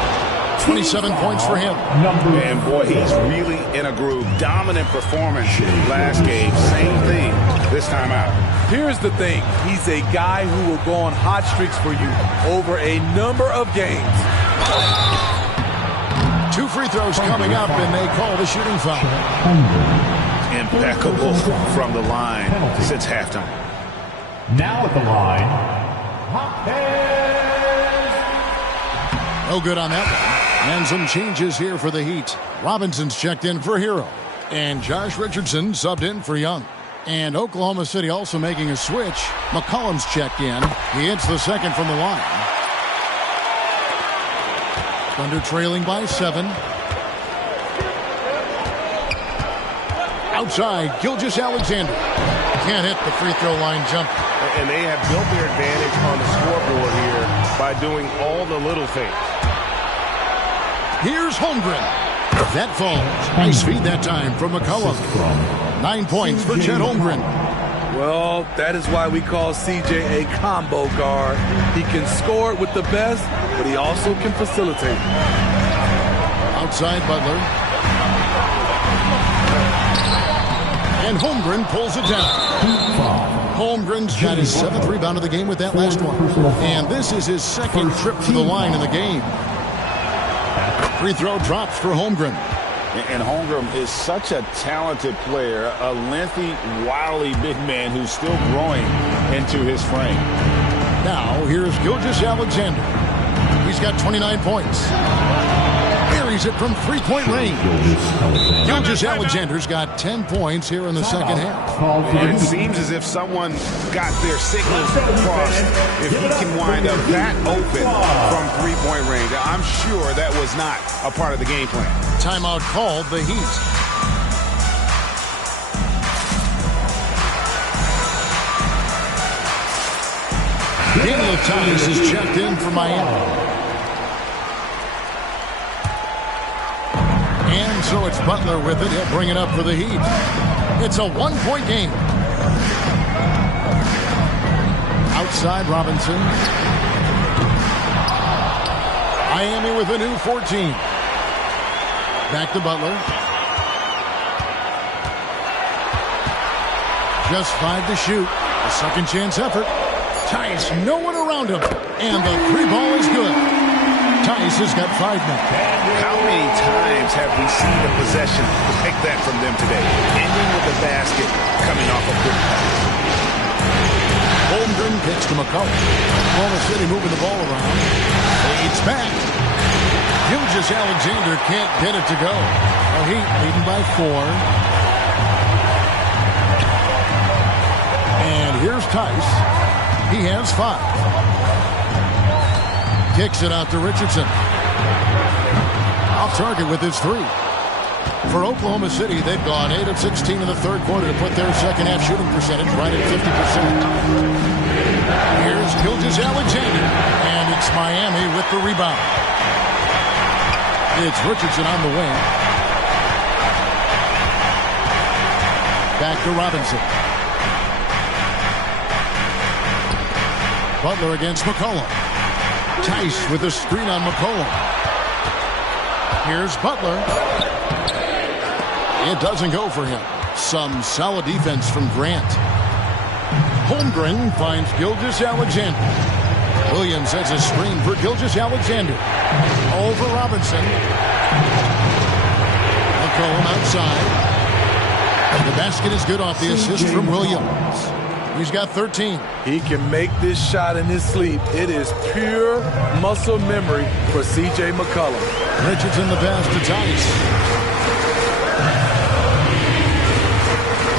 27 points for him. And boy, he's really in a groove. Dominant performance last game. Same thing this time out. Here's the thing. He's a guy who will go on hot streaks for you over a number of games. 2 free throws coming up, and they call the shooting foul. Impeccable from the line since halftime. Now at the line, no good on that one. And some changes here for the Heat. Robinson's checked in for Hero, and Josh Richardson subbed in for Young. And Oklahoma City also making a switch. McCollum's checked in. He hits the second from the line. Thunder trailing by 7. Outside, Gilgeous-Alexander. Can't hit the free throw line jump. And they have built their advantage on the scoreboard here by doing all the little things. Here's Holmgren. That falls. Nice feed that time from McCollum. 9 points for Chet Holmgren. Well, that is why we call CJ a combo guard. He can score it with the best, but he also can facilitate. Outside Butler. And Holmgren pulls it down. Holmgren's got his 7th rebound of the game with that last one. And this is his second trip to the line in the game. Free throw drops for Holmgren. And Holmgren is such a talented player, a lengthy, wily big man who's still growing into his frame. Now, here's Gilgeous-Alexander. He's got 29 points. Buries it from three-point range. Gilgeous-Alexander's got 10 points here in the second half. And it seems as if someone got their signals crossed. If he can wind up that open from three-point range, I'm sure that was not a part of the game plan. Timeout called, the Heat. Daniel Tice is checked in for Miami. And so it's Butler with it. He'll bring it up for the Heat. It's a one-point game. Outside Robinson. Miami with a new 14. Back to Butler. Just 5 to shoot. A second chance effort. Tice, no one around him. And the 3 ball is good. Tice has got 5 now. How many times have we seen a possession like that from them today? Ending with a basket, coming off a quick pass. Holmgren kicks to McCollum. Oklahoma City moving the ball around. Fades back. Gilgeous-Alexander can't get it to go. The Heat leading by 4. And here's Tice. He has 5. Kicks it out to Richardson. Off target with his 3. For Oklahoma City, they've gone 8 of 16 in the third quarter to put their second half shooting percentage right at 50%. Here's Gilgeous-Alexander, and it's Miami with the rebound. It's Richardson on the wing. Back to Robinson. Butler against McCollum. Tice with a screen on McCollum. Here's Butler. It doesn't go for him. Some solid defense from Grant. Holmgren finds Gilgeous-Alexander. Williams sets a screen for Gilgeous-Alexander. Over Robinson. McCollum outside. The basket is good off the assist from Williams. He's got 13. He can make this shot in his sleep. It is pure muscle memory for C.J. McCollum. Richardson the pass to Tice.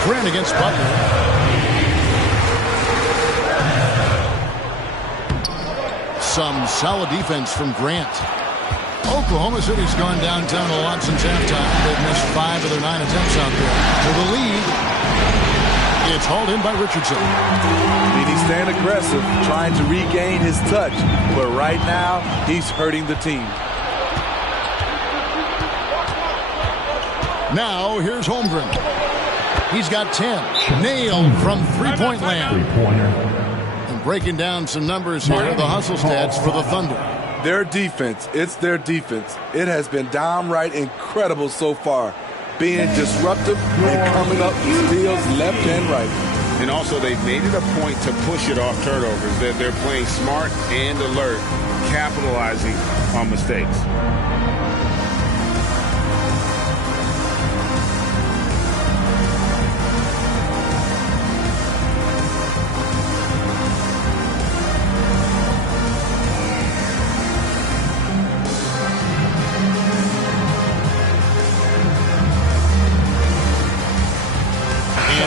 Grant against Butler. Some solid defense from Grant. Oklahoma City's gone downtown a lot since halftime. They've missed 5 of their 9 attempts out there. For the lead, it's hauled in by Richardson. And he's staying aggressive, trying to regain his touch. But right now, he's hurting the team. Now, here's Holmgren. He's got 10. Nailed from three-point land. And breaking down some numbers here, the hustle stats for the Thunder. Their defense, it's their defense. It has been downright incredible so far. Being disruptive and coming up with steals left and right. And also, they've made it a point to push it off turnovers. They're playing smart and alert, capitalizing on mistakes.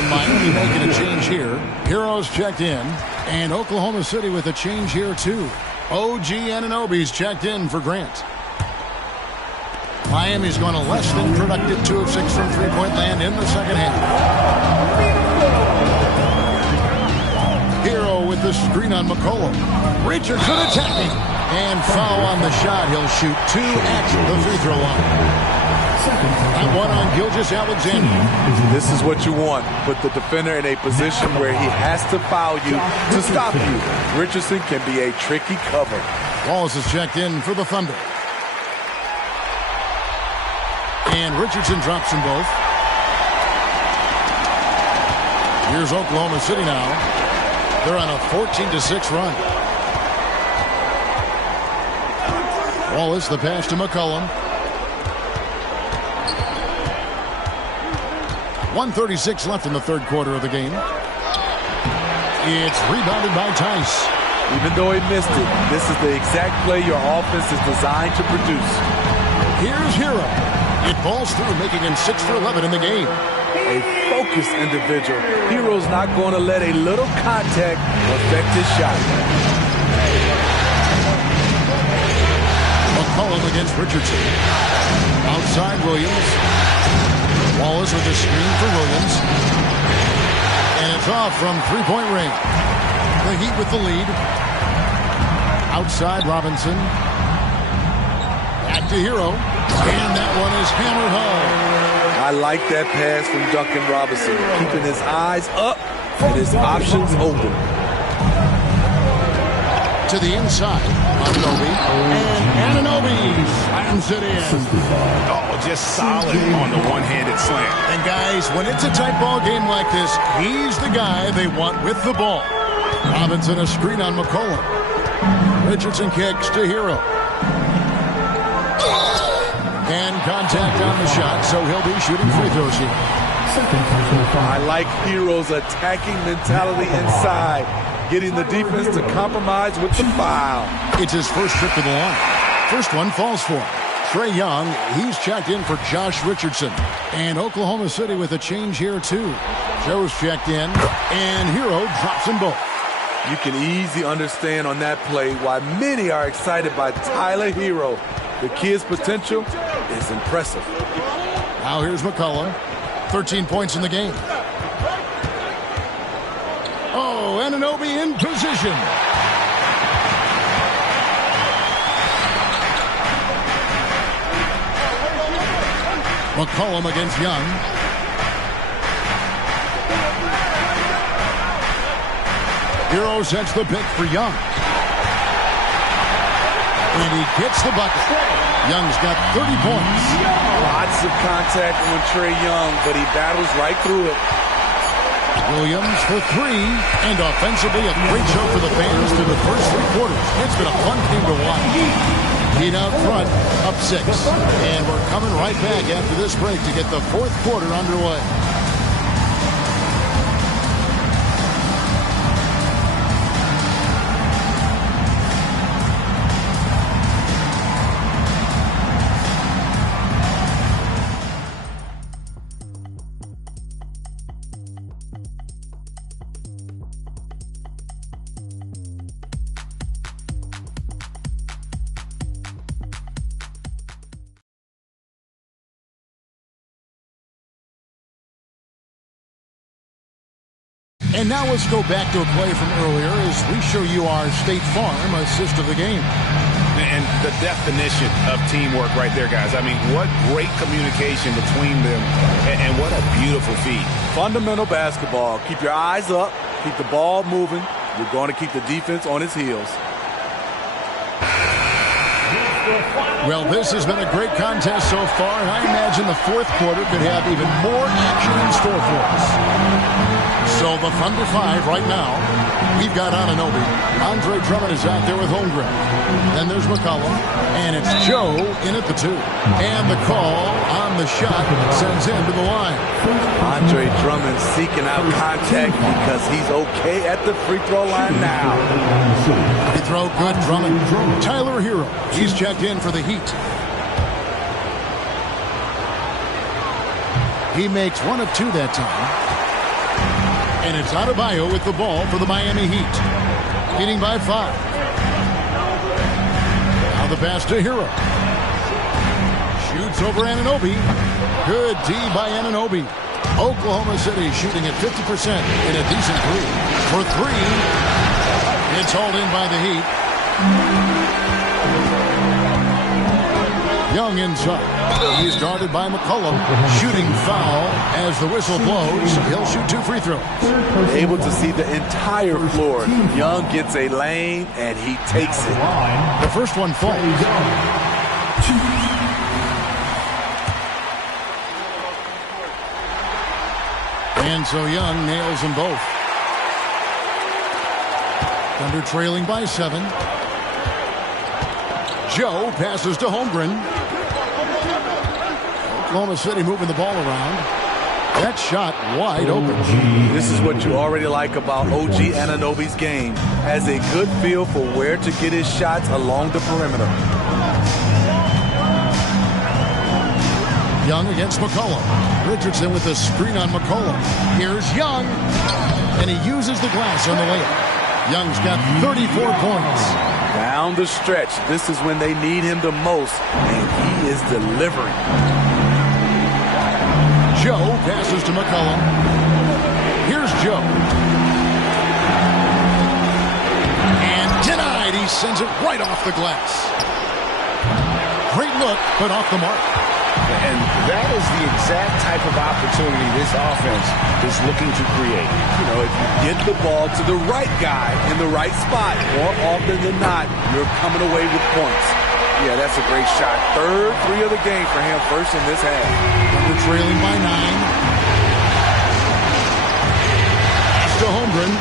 Miami making a change here. Heroes checked in. And Oklahoma City with a change here, too. OG Anunoby's checked in for Grant. Miami's going a less than productive 2 of 6 from three-point land in the second half. Hero with the screen on McCollum. Richardson attacking. And foul on the shot. He'll shoot 2 at the free throw line. That one on Gilgeous-Alexander. This is what you want. Put the defender in a position where he has to foul you to stop you. Richardson can be a tricky cover. Wallace is checked in for the Thunder. And Richardson drops them both. Here's Oklahoma City now. They're on a 14-6 run. Wallace, the pass to McCollum. 1:36 left in the third quarter of the game. It's rebounded by Tice. Even though he missed it, this is the exact play your offense is designed to produce. Here's Hero. It falls through, making him 6 for 11 in the game. A focused individual. Hero's not going to let a little contact affect his shot. McCollum against Richardson. Outside Williams. Wallace with the screen for Williams. And it's off from three-point range. The Heat with the lead. Outside Robinson. Back to Hero. And that one is hammered home. I like that pass from Duncan Robinson. Keeping his eyes up and his options open. To the inside. Anunoby. And Anunoby slams it in. Oh, just solid on the one-handed slam. And guys, when it's a tight ball game like this, he's the guy they want with the ball. Robinson a screen on McCollum. Richardson kicks to Hero. And contact on the shot, so he'll be shooting free throws here. I like Hero's attacking mentality inside. Getting the defense to compromise with the foul. It's his first trip to the line. First one falls for him. Trae Young, he's checked in for Josh Richardson. And Oklahoma City with a change here, too. Joe's checked in, and Hero drops them both. You can easily understand on that play why many are excited by Tyler Hero. The kid's potential is impressive. Now here's McCollum. 13 points in the game. Oh, Anunoby in position. McCollum against Young. Hero sets the pick for Young. And he gets the bucket. Young's got 30 points. Lots of contact on Trae Young, but he battles right through it. Williams for three. And offensively, a great show for the fans through the first three quarters. It's been a fun game to watch. Heat out front, up 6. And we're coming right back after this break to get the fourth quarter underway. And now let's go back to a play from earlier as we show you our State Farm assist of the game. And the definition of teamwork right there, guys. I mean, what great communication between them, and what a beautiful feed. Fundamental basketball. Keep your eyes up. Keep the ball moving. You're going to keep the defense on its heels. Well, this has been a great contest so far, and I imagine the fourth quarter could have even more action in store for us. So the Thunder 5 right now. We've got Anunoby. Andre Drummond is out there with Holmgren. Then there's McCollum. And it's Joe in at the 2. And the call on the shot sends him to the line. Andre Drummond seeking out contact because he's okay at the free throw line now. Free throw good, Drummond. Tyler Hero. He's checked in for the Heat. He makes 1 of 2 that time. And it's Adebayo with the ball for the Miami Heat. Leading by 5. Now the pass to Hero. Shoots over Anunoby. Good D by Anunoby. Oklahoma City shooting at 50% in a decent 3. For 3. It's hauled in by the Heat. Young inside. He's guarded by McCollum. Shooting foul as the whistle blows. He'll shoot 2 free throws. Able to see the entire floor. Young gets a lane, and he takes it. The first one falls. And so Young nails them both. Thunder trailing by 7. Joe passes to Holmgren. Oklahoma City moving the ball around. That shot wide open. This is what you already like about OG Anunoby's game. Has a good feel for where to get his shots along the perimeter. Young against McCollum. Richardson with the screen on McCollum. Here's Young. And he uses the glass on the layup. Young's got 34 points. Down the stretch. This is when they need him the most. And he is delivering. Joe passes to McCollum. Here's Joe. And denied. He sends it right off the glass. Great look, but off the mark. And that is the exact type of opportunity this offense is looking to create. You know, if you get the ball to the right guy in the right spot, more often than not, you're coming away with points. Yeah, that's a great shot. Third 3 of the game for him, first in this half. Thunder trailing by 9. Pass to Holmgren.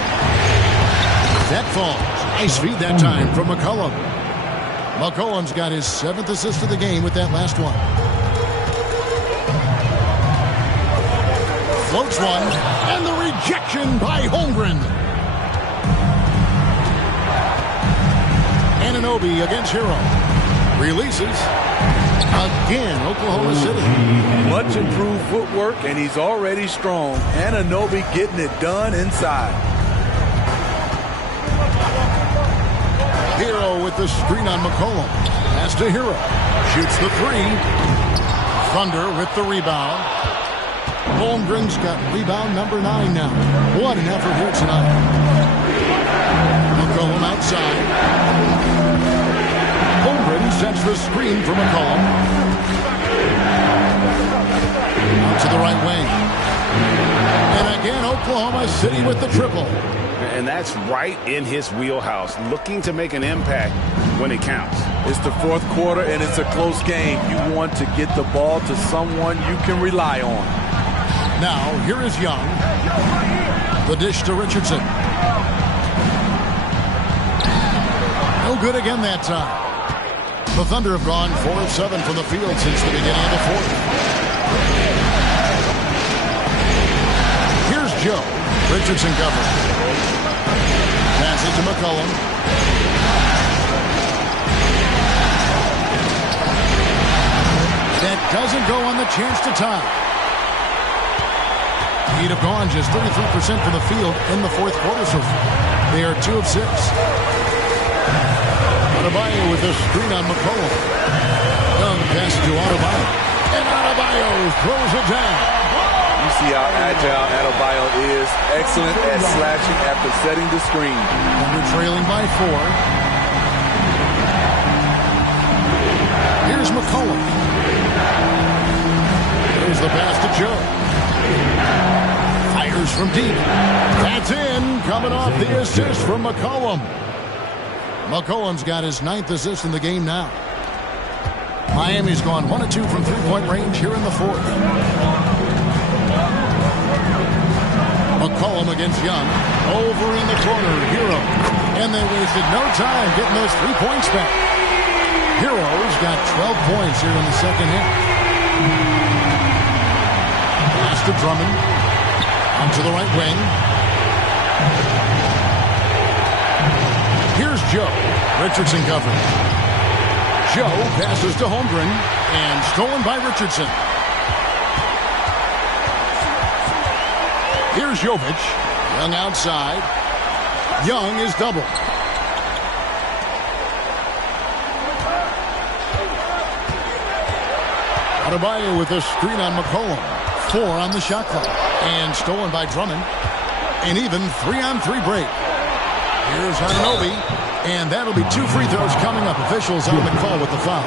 That falls. Nice feed that time from McCollum. McCollum's got his 7th assist of the game with that last one. Floats one, and the rejection by Holmgren. Anunoby against Hero. Releases. Again, Oklahoma City. Much improved footwork, and he's already strong. Anunoby getting it done inside. Hero with the screen on McCollum. Pass to Hero. Shoots the 3. Thunder with the rebound. Holmgren's got rebound number 9 now. What an effort here tonight. McCollum outside. Holmgren sets the screen for McCollum. Out to the right wing. And again, Oklahoma City with the triple. And that's right in his wheelhouse, looking to make an impact when it counts. It's the fourth quarter, and it's a close game. You want to get the ball to someone you can rely on. Now, here is Young. The dish to Richardson. No good again that time. The Thunder have gone 4 of 7 from the field since the beginning of the fourth. Here's Joe. Richardson covered. Passes to McCollum. That doesn't go on the chance to tie. He'd have gone just 33% from the field in the fourth quarter so far. They are 2 of 6. Adebayo with a screen on McCollum. Young passes to Adebayo. And Adebayo throws it down. You see how agile Adebayo is. Excellent at slashing after setting the screen. And they're trailing by 4. Here's McCollum. There's the pass to Joe. Fires from deep. That's in. Coming off the assist from McCollum. McCollum's got his 9th assist in the game now. Miami's gone 1 of 2 from three-point range here in the fourth. McCollum against Young. Over in the corner, Hero. And they wasted no time getting those 3 points back. Hero's got 12 points here in the second half. Pass to Drummond. Onto the right wing. Here's Joe. Richardson covered. Joe passes to Holmgren. And stolen by Richardson. Here's Jovic. Young outside. Young is doubled. Adebayo with a screen on McCollum. 4 on the shot clock. And stolen by Drummond. An even 3-on-3 break. Here's Anunoby. And that'll be 2 free throws coming up. Officials on the call with the foul.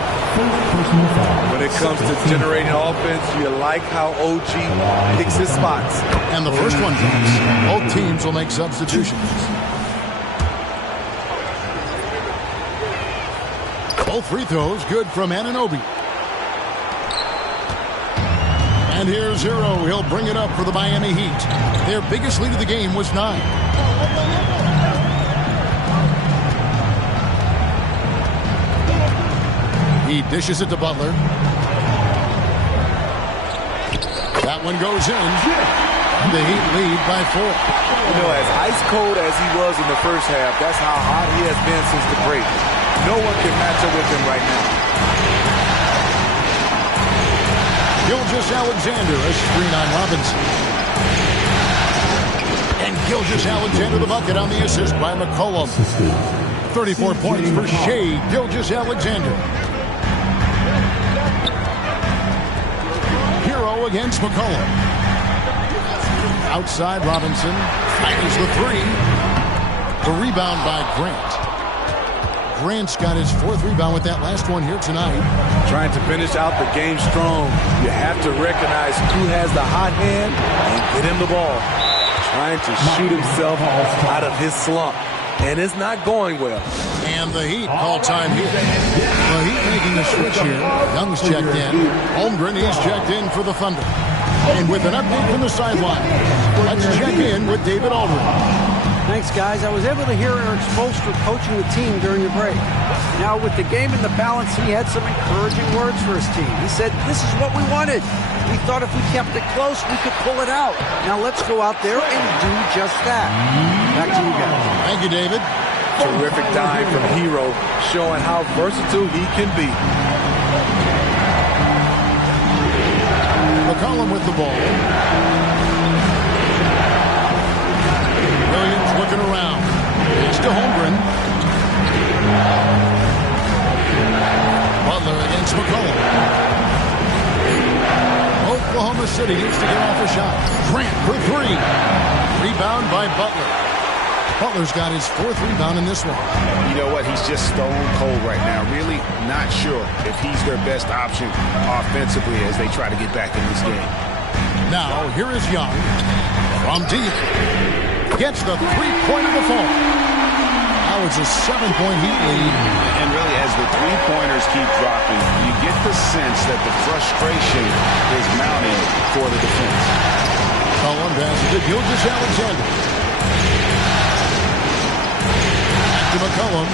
When it comes to generating offense, you like how OG picks his spots. And the first one drops. Both teams will make substitutions. Both free throws good from Anunoby. And here's Hero. He'll bring it up for the Miami Heat. Their biggest lead of the game was 9. He dishes it to Butler. That one goes in. The Heat lead by 4. You know, as ice cold as he was in the first half, that's how hot he has been since the break. No one can match up with him right now. Gilgeous-Alexander, a screen on Robinson. And Gilgeous-Alexander the bucket on the assist by McCollum. 34 points for Shai Gilgeous-Alexander. Hero against McCollum. Outside Robinson. Fires the 3. The rebound by Grant. Grant's got his 4th rebound with that last one here tonight. Trying to finish out the game strong. You have to recognize who has the hot hand and get him the ball. Trying to shoot himself out of his slump. And it's not going well. And the Heat call time here. The Heat making the switch here. Young's checked in. Holmgren, he's checked in for the Thunder. And with an update from the sideline, let's check in with David Aldridge. Thanks, guys. I was able to hear Eric Spoelstra coaching the team during the break. Now, with the game in the balance, he had some encouraging words for his team. He said, this is what we wanted. We thought if we kept it close, we could pull it out. Now, let's go out there and do just that. Back to you guys. Thank you, David. Terrific dime from Hero, showing how versatile he can be. McCollum with the ball. Williams looking around. Pass to Holmgren. Butler against McCollum. Oklahoma City needs to get off a shot. Grant for 3. Rebound by Butler. Butler's got his 4th rebound in this one. You know what? He's just stone cold right now. Really not sure if he's their best option offensively as they try to get back in this game. Now, here is Young from deep. gets the three-pointer to fall. Now it's a 7-point Heat lead. And really, as the three-pointers keep dropping, you get the sense that the frustration is mounting for the defense. Cullen passes to Gilgeous-Alexander. Back to McCollum.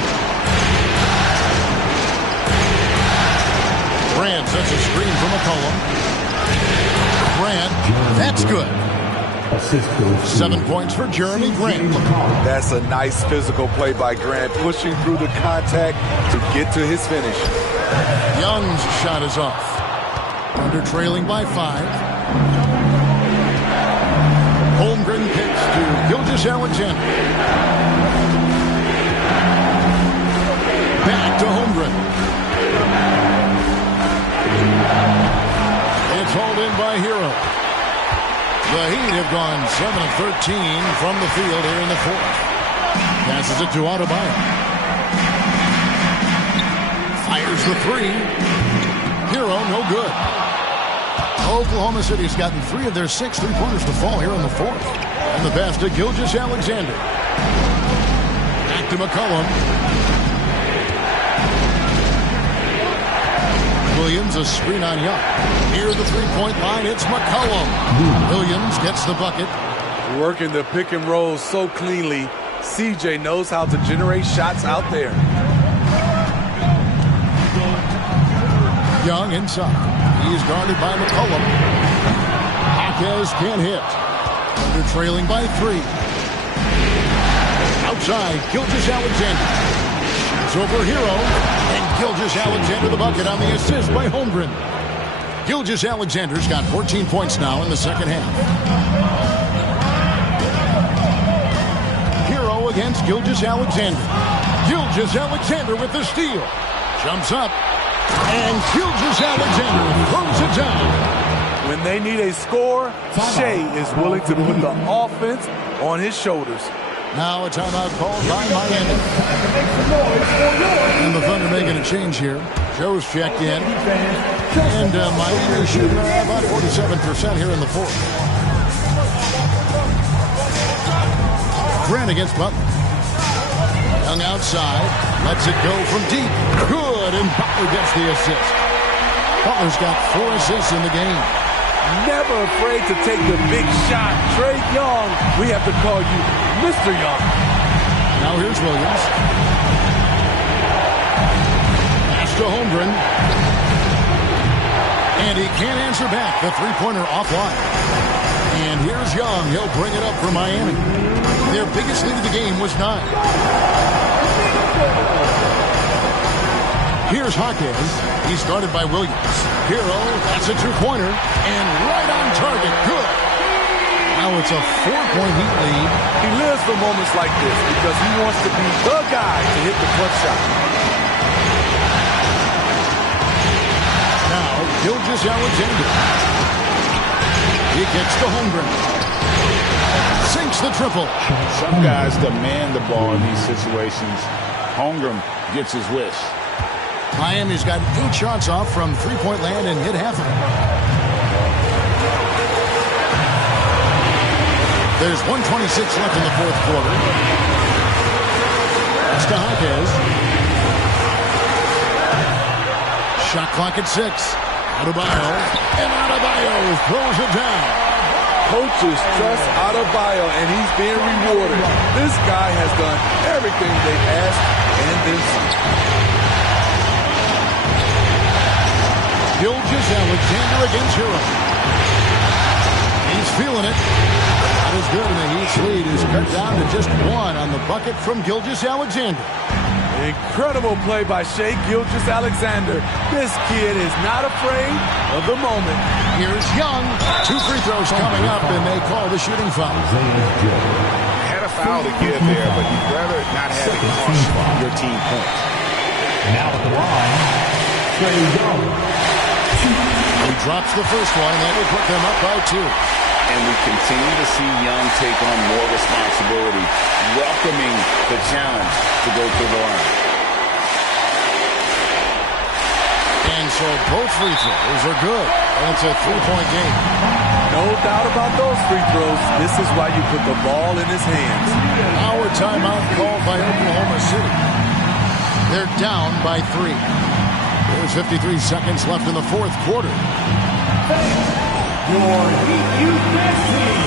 Grant sets a screen for McCollum. Grant, that's good. 7 points for Jeremy Grant. That's a nice physical play by Grant, pushing through the contact to get to his finish. Young's shot is off. Thunder trailing by 5. Holmgren kicks to Gilgeous-Alexander. Back to Holmgren. It's hauled in by Hero. The Heat have gone 7 of 13 from the field here in the fourth. Passes it to Adebayo. Fires the three. Hero, no good. Oklahoma City's gotten 3 of their 6 three-pointers to fall here in the fourth. And the pass to Gilgeous-Alexander. Back to McCollum. Williams, a screen on Young. Near the three-point line, it's McCollum. Williams gets the bucket. Working the pick and roll so cleanly, CJ knows how to generate shots out there. Young inside. He's guarded by McCollum. Jaquez can't hit. Thunder trailing by 3. Outside, Gilgeous-Alexander. Shoots over Hero. And Gilgeous-Alexander the bucket on the assist by Holmgren. Gilgeous-Alexander's got 14 points now in the second half. Hero against Gilgeous-Alexander. Gilgeous-Alexander with the steal. Jumps up. And Gilgeous-Alexander throws it down. When they need a score, Shea is willing to put the offense on his shoulders. Now a timeout called by Miami. And the Thunder making a change here. Joe's checked in. And Miami shooting about 47% here in the fourth. Grant against Butler. Young outside. Lets it go from deep. Good. And Butler gets the assist. Butler's got 4 assists in the game. Never afraid to take the big shot. Trae Young, we have to call you Mr. Young. Now here's Williams. Pass to Holmgren. And he can't answer back. The three-pointer offline. And here's Young. He'll bring it up for Miami. Their biggest lead of the game was 9. Here's Jaquez. He's guarded by Williams. Hero, that's a two-pointer. And right on target. Good. Now it's a 4-point Heat lead. He lives for moments like this because he wants to be the guy to hit the clutch shot. Now, Gilgeous-Alexander. He kicks to Holmgren. Sinks the triple. Some guys demand the ball in these situations. Holmgren gets his wish. Miami's got 8 shots off from three-point land and hit half of them. There's 1:26 left in the fourth quarter. That's to Jaquez. Shot clock at 6. Adebayo. And Adebayo throws it down. Coaches trust Adebayo, and he's being rewarded. This guy has done everything they've asked and then some. Gilgeous-Alexander against Hero. He's feeling it. That is good, and the Heat's lead is cut down to just 1 on the bucket from Gilgeous-Alexander. Incredible play by Shea Gilgeous-Alexander. This kid is not afraid of the moment. Here's Young. 2 free throws coming up, and they call the shooting foul. Had a foul to give there, but you'd rather not have it cost your team points. Now at the line, Trae Young. He drops the first one, and that will put them up by 2. And we continue to see Young take on more responsibility, welcoming the challenge to go to the line. And so both free throws are good. And it's a three-point game. No doubt about those free throws. This is why you put the ball in his hands. Now a timeout called by Oklahoma City. They're down by 3. There's 53 seconds left in the fourth quarter. Your Heat Youth team.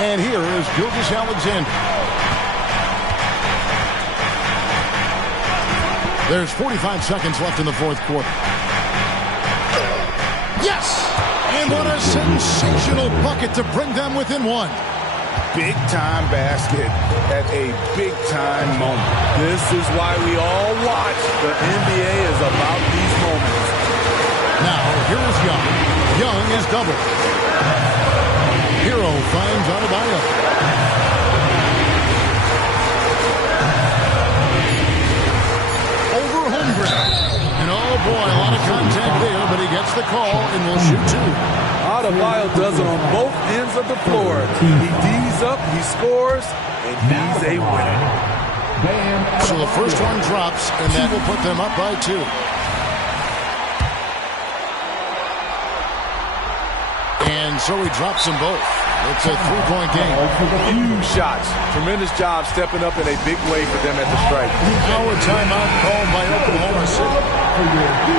And here is Gilgeous-Alexander. There's 45 seconds left in the fourth quarter. Yes! And what a sensational bucket to bring them within 1. Big-time basket at a big-time moment. This is why we all watch. The NBA is about these moments. Now, here is Young. Young is doubled. Hero finds Adebayo. Over Holmgren. And oh boy, a lot of contact there, but he gets the call and will shoot 2. Adebayo does it on both ends of the floor. He D's up, he scores, and he's a winner. So the first one drops, and that will put them up by 2. And so he drops them both. It's a three-point game. Huge shots. Tremendous job stepping up in a big way for them at the stripe. Now a timeout called by Oklahoma City.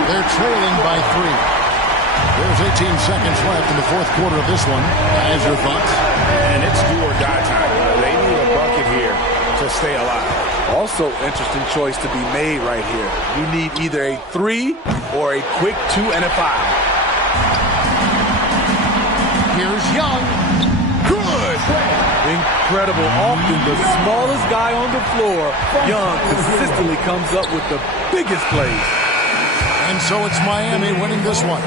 They're trailing by 3. There's 18 seconds left in the fourth quarter of this one. As your thoughts? And it's do or die time. They need a bucket here to stay alive. Also, interesting choice to be made right here. You need either a 3 or a quick 2 and a 5. Here's Young. Good. Incredible. Often the smallest guy on the floor, Young consistently comes up with the biggest plays. And so it's Miami winning this one.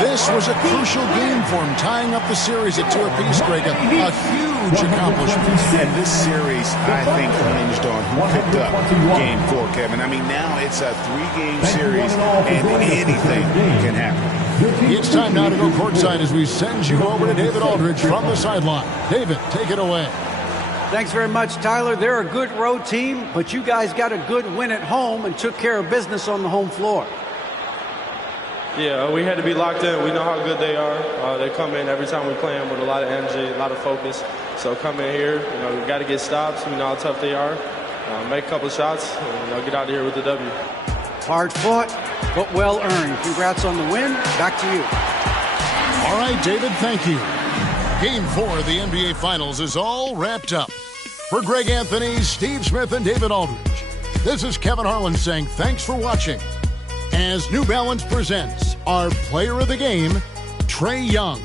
This was a crucial game for him, tying up the series at 2 apiece, Greg. A huge accomplishment. And this series, I think, hinged on who picked up Game 4, Kevin. I mean, now it's a 3-game series, and anything can happen. It's time now to go courtside as we send you over to David Aldridge from the sideline. David, take it away. Thanks very much, Tyler. They're a good road team, but you guys got a good win at home and took care of business on the home floor. Yeah, we had to be locked in. We know how good they are. They come in every time we play them with a lot of energy, a lot of focus. So come in here, we got to get stops. We know how tough they are. Make a couple of shots, and get out of here with the W. Hard fought, but well earned. Congrats on the win. Back to you. All right, David, thank you. Game 4 of the NBA Finals is all wrapped up. For Greg Anthony, Steve Smith, and David Aldridge, this is Kevin Harlan saying thanks for watching. As New Balance presents our player of the game, Trae Young.